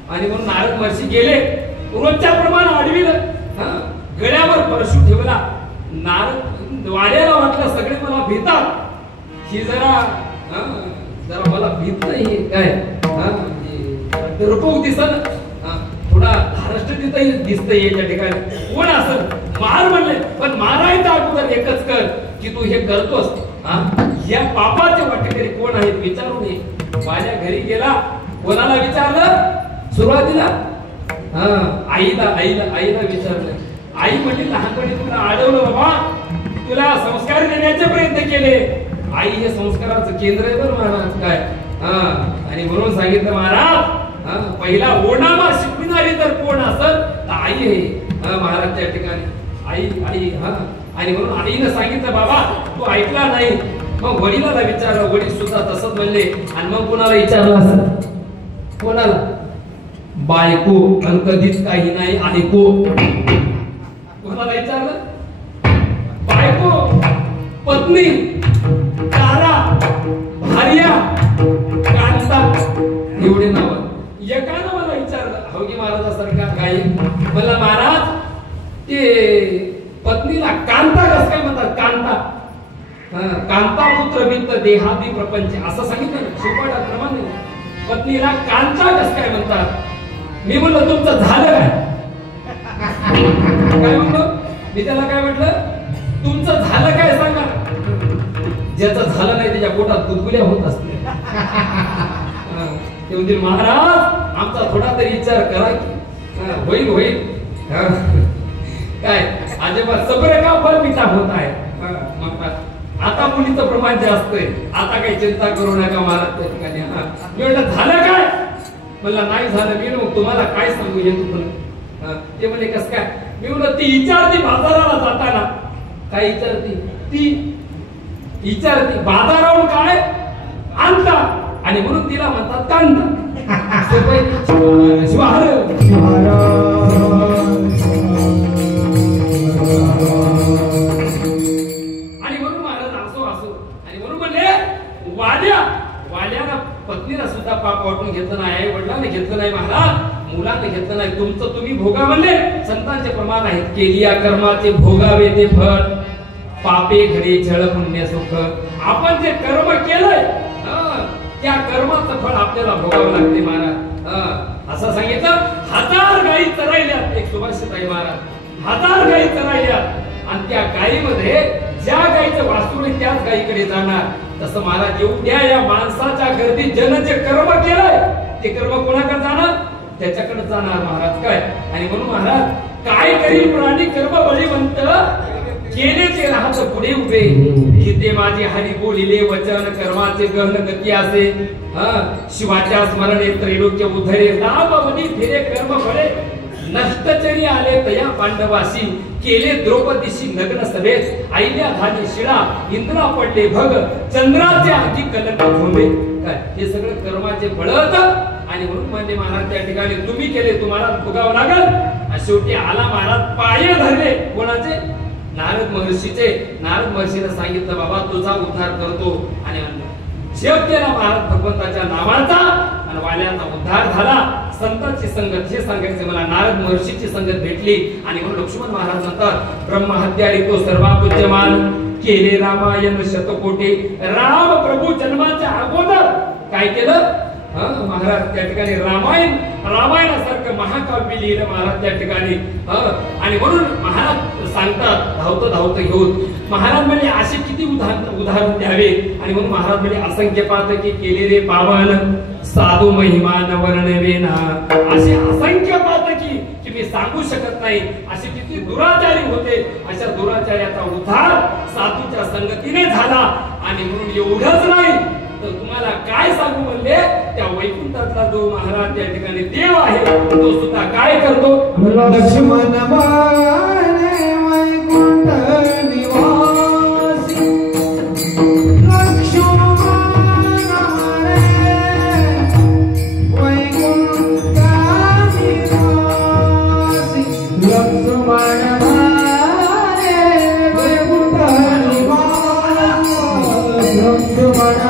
आणि म्हणून नारद महर्षी गेले. रोजच्या प्रमाणे आडविलं. गळ्यावर परशु ठेवला. नारद वाल्याला वाटलं सगळे मला भीतात. ही जरा मला भीत नाही काय रूपक दिसत थोडा धारष्ट दिसतंय त्या ठिकाणी. कोण असं मार म्हणले. पण मारायचा अगोदर एकच कर की तू हे करतोस या पापाचे वाटेकरी कोण आहेत विचारून ये. माझ्या घरी गेला. कोणाला विचारलं? सुरुवातीला आईला विचारलं. आई म्हणली लहानपणी तुला अडवलं बाबा, तुला संस्कार देण्याचे प्रयत्न केले. आई हे संस्काराचं केंद्र आहे बरं महाराज. काय आणि म्हणून सांगितलं महाराज पहिला ओढामा शिकविणारी जर कोण असेल तर आई आहे महाराज त्या ठिकाणी. आई आणि म्हणून आईनं सांगितलं बाबा तू ऐकला नाही. मग वडिलाला विचारलं. वडील सुद्धा तसंच म्हणले. आणि मग कोणाला विचारलं असं? कोणाला? बायको. आणि कधीच काही नाही ऐको. कोणाला विचारलं? बायको, पत्नी, तारा, भार्या, कांता एवढे नाव. एकानं मला विचारलं हवगी महाराजासारखा काही. मला महाराज ते पत्नीला कांता कसं काय म्हणतात? कांता कांता पुत्र वित्त देहादी प्रपंच असं सांगितलं शिकवण्याप्रमाणे. पत्नीला कांता कसं काय म्हणतात? मी म्हणलो तुमचं झालं काय म्हणलो? मी त्याला काय म्हटलं? तुमचं झालं काय सांगा. ज्याचं झालं नाही त्याच्या पोटात गुदगुल्या होत असते. ते म्हणतील महाराज आमचा थोडा तरी विचार करा की होईल काय अजिबात सबर का फल मिठा होत आहे. आता मुलीचं प्रमाण जास्त आहे. आता काही चिंता करू नका महाराज त्या ठिकाणी. मी म्हटलं झालं काय? मला नाही झालं. मी मग तुम्हाला काय सांगू येतो. ते म्हणजे कस काय? मी म्हणलं ती विचारती बाजाराला जाताना. काय विचारती? ती विचारती बाजारावरून काय आणता. आणि म्हणून तिला म्हणतात कांदा. आणि म्हणून महाराज असो आणि म्हणून म्हणले वाल्याला पत्नीला सुद्धा पाप वाटून घेतलं नाही. आई वडिलांनी घेतलं नाही. महाराज मुलांनी घेतलं नाही. तुमचं तुम्ही भोगा म्हणले. संतांचे प्रमाण आहेत. केलिया कर्माचे भोगावे ते फळ. पापे घडे छळ पुण्य सुख. आपण जे कर्म केलंय त्या कर्माचं फळ आपल्याला भोगावं लागते महाराज. असं सांगितलं. 1000 गायी चरायल्यात. एक सुभाषित आहे महाराज. 1000 गायी चरायल्यात आणि त्या गायीमध्ये ज्या गायीचं वास्तू आहे त्याच गायीकडे जाणार. तसं महाराज एवढ्या या माणसाच्या गर्दीत जन जे कर्म केलंय ते कर्म कोणाकडे जाणार? त्याच्याकडे जाणार महाराज. काय आणि म्हणून महाराज काय करील प्राणी कर्म बळीवंत केले ते राहत पुढे उभे. गीते माझे हरी बोलिले वचन कर्माचे गहन गती असे. शिवाच्या स्मरणे त्रैलोक्य उधरे. रामवनी फिरे कर्म फळे. नष्टचरी आले तया पांडवासी. केले द्रौपदीशी नग्न सभेत. आईल्या झाली शिळा इंद्रा पडले भग. चंद्राचे आधी कलंक भोंबे. काय हे सगळं कर्माचे फळत. आणि म्हणून म्हणजे महाराज त्या ठिकाणी तुम्ही केले तुम्हाला भोगावं लागल. आणि शेवटी आला महाराज पाय धरले. कोणाचे? नारद महर्षीचे. नारद महर्षीने सांगितलं बाबा तुझा उद्धार करतो. आणि जप केला महाराज भगवंताच्या नावाचा. आणि वाल्यांचा उद्धार झाला. संतांची संगत हे सांगायचे मला. नारद महर्षीची संगत भेटली. आणि म्हणून लक्ष्मण महाराज म्हणतात ब्रह्महत्यारी तो सर्वापूज्यमान केले रामायण शतकोटी. राम प्रभू जन्माच्या अगोदर काय केलं? महाराज त्या ठिकाणी रामायणासारखं महाकाव्य लिहिलं महाराज त्या ठिकाणी. आणि म्हणून महाराज सांगतात धावतं घेऊन महाराज म्हणजे असे किती उदाहरण द्यावे. आणि म्हणून महाराज म्हणजे असंख्य पातकी केले रे पावन साधू महिमान वर्णवेना. असे असंख्य पातकी की मी सांगू शकत नाही. असे किती दुराचारी होते. अशा दुराचार्याचा उद्धार साधूच्या संगतीने झाला. आणि म्हणून एवढंच नाही तर तुम्हाला काय सांगू म्हणले, त्या वैकुंठातला जो महाराज त्या ठिकाणी देव आहे तो सुद्धा काय करतो? लक्ष्मण माने वैकुंठ निवासी. लक्ष्मण माने वैकुंठ निवासी. लक्ष्मण माने वैकुंठ निवासी. लक्ष्मण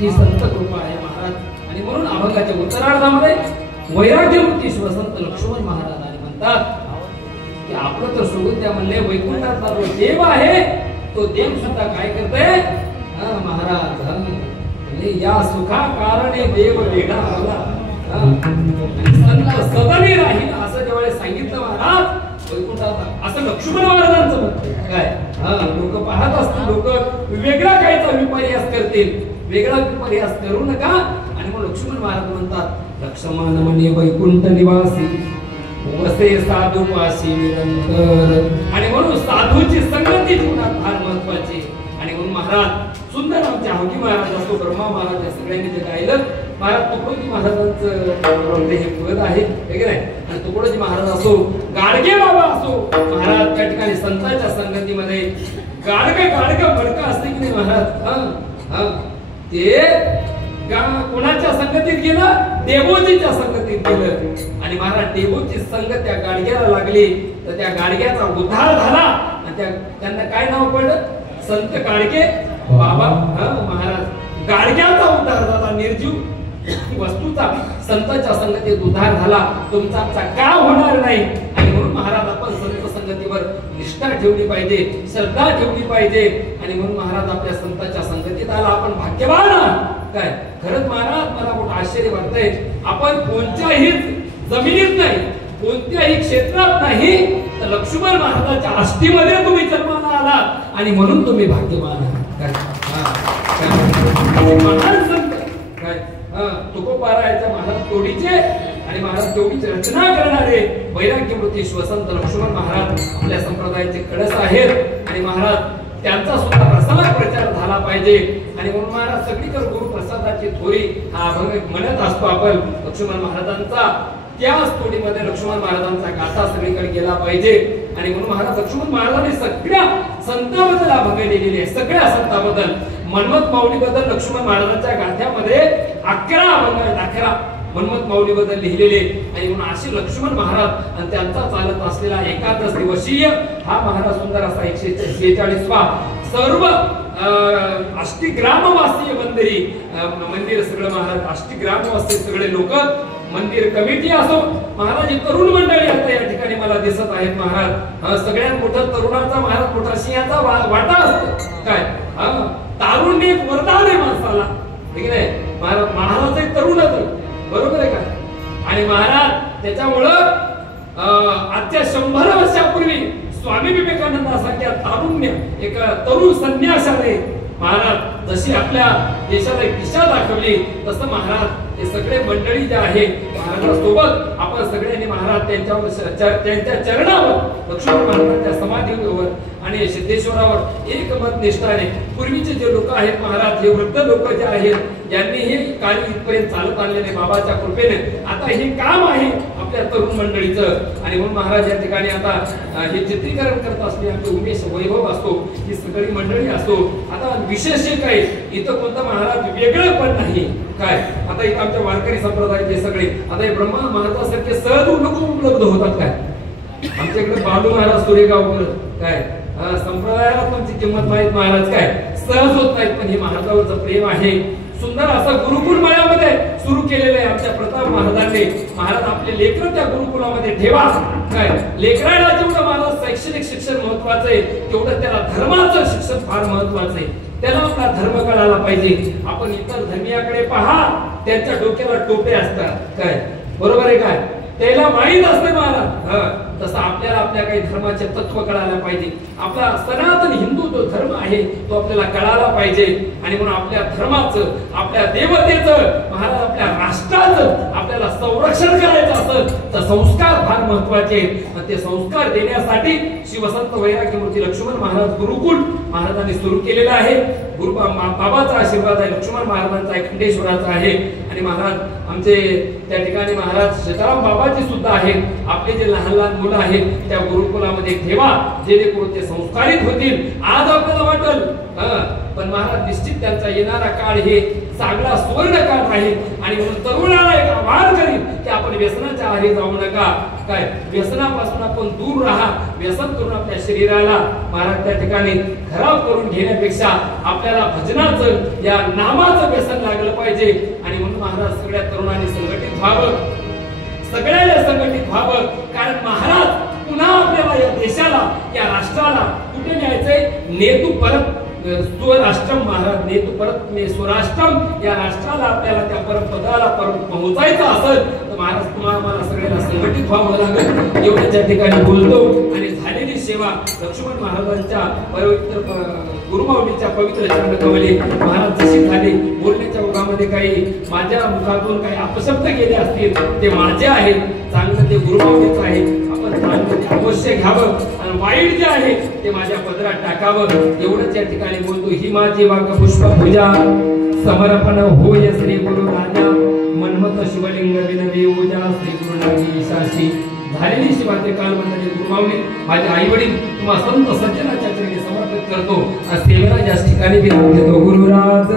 ही संत कृपा आहे महाराज. आणि म्हणून अभंगाच्या उत्तरार्धामध्ये वैराग्यमूर्ती शिवसंत लक्ष्मण महाराज आणि म्हणतात की आपलं तर सोडून द्या म्हणले, वैकुंठातला जो देव आहे तो देव सुद्धा काय करतोय महाराज, या सुखा कारणे देव वेगळा झाला, संत सदनी राहील असं ज्यावेळेस सांगितलं महाराज वैकुंठात, असं लक्ष्मण महाराजांचं म्हणतं काय. लोक पाहत असतील, लोक वेगळा काहीचा विपर्यास करतील, वेगळा विपर्यास करू नका. आणि मग लक्ष्मण महाराज म्हणतात लक्ष्मण म्हणे वैकुंठ निवासी वसे साधू पाशी निरंतर. आणि म्हणून साधूची संगती जीवनात फार महत्वाची. आणि म्हणून महाराज सुंदर आमच्या हौकी महाराज असो, ब्रह्मा महाराज या सगळ्यांनी जे गायलं, महाराज तुकडोजी महाराजांचं हे पद आहे वगैरे. आणि तुकडोजी महाराज असो, गाडगे बाबा असो, महाराज त्या ठिकाणी संतांच्या संगतीमध्ये गाडगं फडकं असते की नाही महाराज, ते कोणाच्या संगतीत गेलं, देवोजीच्या संगतीत गेलं. आणि महाराज देवोची संगत त्या गाडग्याला लागली तर त्या गाडग्याचा उद्धार झाला. आणि त्यांना काय नाव पडलं, संत गाडगे बाबा. महाराज गाडग्याचा उद्धार झाला, निर्जीव वस्तूचा संतांच्या संगतीत उद्धार झाला, तुमचा का होणार नाही. आणि म्हणून महाराज आपण संत संगतीवर निष्ठा ठेवली पाहिजे, श्रद्धा ठेवली पाहिजे. आणि म्हणून महाराज आपल्या संतांच्या संगतीत आला, आपण भाग्यवान काय. खरंच महाराज मला मोठं आश्चर्य वाटतंय, आपण कोणत्याही जमिनीत नाही, कोणत्याही क्षेत्रात नाही, तर लक्ष्मण महाराजांच्या आष्टीमध्ये तुम्ही जन्माला आलात आणि म्हणून तुम्ही भाग्यवान आहात काय. महाराज संत काय तुकोबारायच्या महाराज तोडीचे आणि महाराज तोडीची रचना करणारे वैराग्यमूर्ती शिवसंत लक्ष्मण महाराज आपल्या संप्रदायाचे कळस आहेत. आणि महाराज त्यांचा सुद्धा प्रसार प्रचार झाला पाहिजे. आणि म्हणून महाराज सगळीकडे गुरुप्रसादाची थोरी हा अभंग म्हणत असतो आपण. लक्ष्मण महाराजांचा त्याच तोडीमध्ये लक्ष्मण महाराजांचा गाथा सगळीकडे गेला पाहिजे. आणि म्हणून महाराज लक्ष्मण महाराजांनी सगळ्या संतांबद्दल अभंग लिहिलेले आहे, सगळ्या संतांबद्दल. मन्मथ माऊली बद्दल लक्ष्मण महाराजांच्या गाथ्यामध्ये 11 अभंग आहेत, 11 मन्मथ माऊली बद्दल लिहिलेले. आणि म्हणून असे लक्ष्मण महाराज आणि त्यांचा चालत असलेला एकादश दिवसीय हा महाराज सुंदर असा 146वा सर्व अष्टग्रामवासीय मंदिर सगळं महाराज अष्टग्रामवासी सगळे लोक, मंदिर कमिटी असो, महाराज तरुण मंडळी आता या ठिकाणी मला दिसत आहेत महाराज. सगळ्यात मोठा तरुणाचा महाराज मोठा सिंहाचा वाटा असतो काय. तारुण्य एक वरदान आहे माणसाला, ठीक आहे. महाराज एक तरुणच बरोबर आहे का. आणि महाराज त्याच्यामुळं आजच्या 100 वर्षापूर्वी स्वामी विवेकानंदासारख्या तारुण्य एक तरुण संन्यासाने महाराज जशी आपल्या देशाला एक दिशा दाखवली, तसं महाराज हे सगळे मंडळी जे आहे महाराजांसोबत आपण सगळ्यांनी महाराज त्यांच्या चरणावर लक्ष्मण महाराजांच्या समाधीवर आणि सिद्धेश्वरावर एकमत निष्ठाने पूर्वीचे जे लोक आहेत महाराज, हे वृद्ध लोक जे आहेत, ज्यांनी हे कार्य इथपर्यंत चालत आणलेले बाबाच्या कृपेने, आता हे काम आहे आपल्या तरुण मंडळीचं. आणि म्हणून महाराज या ठिकाणी आता हे चित्रीकरण करत असले आमचे उमेश वैभव असतो, ही सगळी मंडळी असतो. आता विशेष काय इथं कोणतं महाराज वेगळं पण नाही काय. आता इथं आमच्या वारकरी संप्रदायाचे सगळे आता हे ब्रह्मा महाराजांसारखे सहज उपलब्ध होतात काय. आमच्याकडे बालू महाराज सुरेगावकर काय संप्रदायाला तुमची किंमत माहित महाराज काय सहज होत नाहीत, पण हे महाराजांवरचं प्रेम आहे. सुंदर असं गुरुकुल मळ्यामध्ये सुरू केलेलं आहे आमच्या प्रताप महाराजांनी. महाराज आपले लेकरं त्या गुरुकुलामध्ये ठेवा काय. लेकराला जेवढं महाराज शैक्षणिक शिक्षण महत्वाचं आहे, तेवढं त्याला धर्माचं शिक्षण फार महत्वाचं आहे. त्याला आपला धर्म कळायला पाहिजे. आपण इतर धर्मीयाकडे पहा, त्यांच्या डोक्यावर टोपे असतात काय, बरोबर आहे काय. त्याला माहीत असते महाराज तसं आपल्याला आपल्या काही धर्माचे तत्व कळायला पाहिजे. आपला सनातन हिंदू जो धर्म आहे तो आपल्याला कळायला पाहिजे. आणि म्हणून आपल्या धर्माचं, आपल्या देवतेचं, महाराज आपल्या राष्ट्राचं आपल्याला संरक्षण करायचं असेल तर संस्कार फार महत्वाचे आहेत. ते संस्कार देण्यासाठी श्री वसंत वैराग्यमूर्ती लक्ष्मण महाराज गुरुकुल महाराजांनी सुरू केलेलं आहे. गुरु बाबाचा आशीर्वाद आहे, लक्ष्मण महाराजांचा आहे, खंडेश्वराचा आहे. आणि महाराज आमचे त्या ठिकाणी महाराज सीताराम बाबाजी सुद्धा आहेत. आपले जे लहान लहान मुलं आहेत त्या गुरुकुलामध्ये ठेवा जेणेकरून ते संस्कारित होतील. आज आपल्याला वाटल पण महाराज निश्चित त्यांचा येणारा काळ हे चांगला सुवर्ण काळ राहील. आणि म्हणून तरुणाला एक आवाहन करीन की आपण व्यसनाच्या आहारी जाऊ नका. काय व्यसनापासून आपण दूर राहा. व्यसन करून आपल्या शरीराला महाराज त्या ठिकाणी खराब करून घेण्यापेक्षा आपल्याला भजनाचं, या नामाचं व्यसन लागलं पाहिजे. आणि म्हणून महाराज सगळ्या तरुणांनी संघटित व्हावं, सगळ्यांना संघटित व्हावं. कारण महाराज पुन्हा आपल्याला या देशाला, या राष्ट्राला कुठे न्यायचंय? नेतू परत स्वराष्ट्रम महाराज, नेतू परत मे स्वराष्ट्रम. या राष्ट्राला आपल्याला त्या परमपदाला परत पोहोचायचं असेल तर महाराज तुम्हाला मला सगळ्यांना संघटित व्हावं लागेल. एवढ्या ठिकाणी बोलतो. आणि झालेली सेवा लक्ष्मण महाराजांच्या पवित्र गुरुमाऊलीच्या पवित्र चरणकमली महाराज जशी झाली. बोलण्याच्या ओघामध्ये काही माझ्या मुखातून काही अपशब्द गेले असतील ते माझे आहेत, चांगलं ते गुरुमाऊलीचं आहे. आपण चांगलं ते अवश्य घ्यावं आणि वाईट जे आहे ते माझ्या पदरात टाकावं. एवढंच या ठिकाणी बोलतो. ही माझी वाक पुष्प पूजा समर्पण होय श्री गुरु राजा मनमत शिवलिंग विनवी पूजा श्री गुरुनाथी ईशाशी. झालेली शिवाचे कालमंडळी गुरुमाऊली माझे आई वडील तुम्हा संत सज्जनाच्या चरणी समर्पित करतो. सेवेला ज्या ठिकाणी विनंती घेतो गुरुराज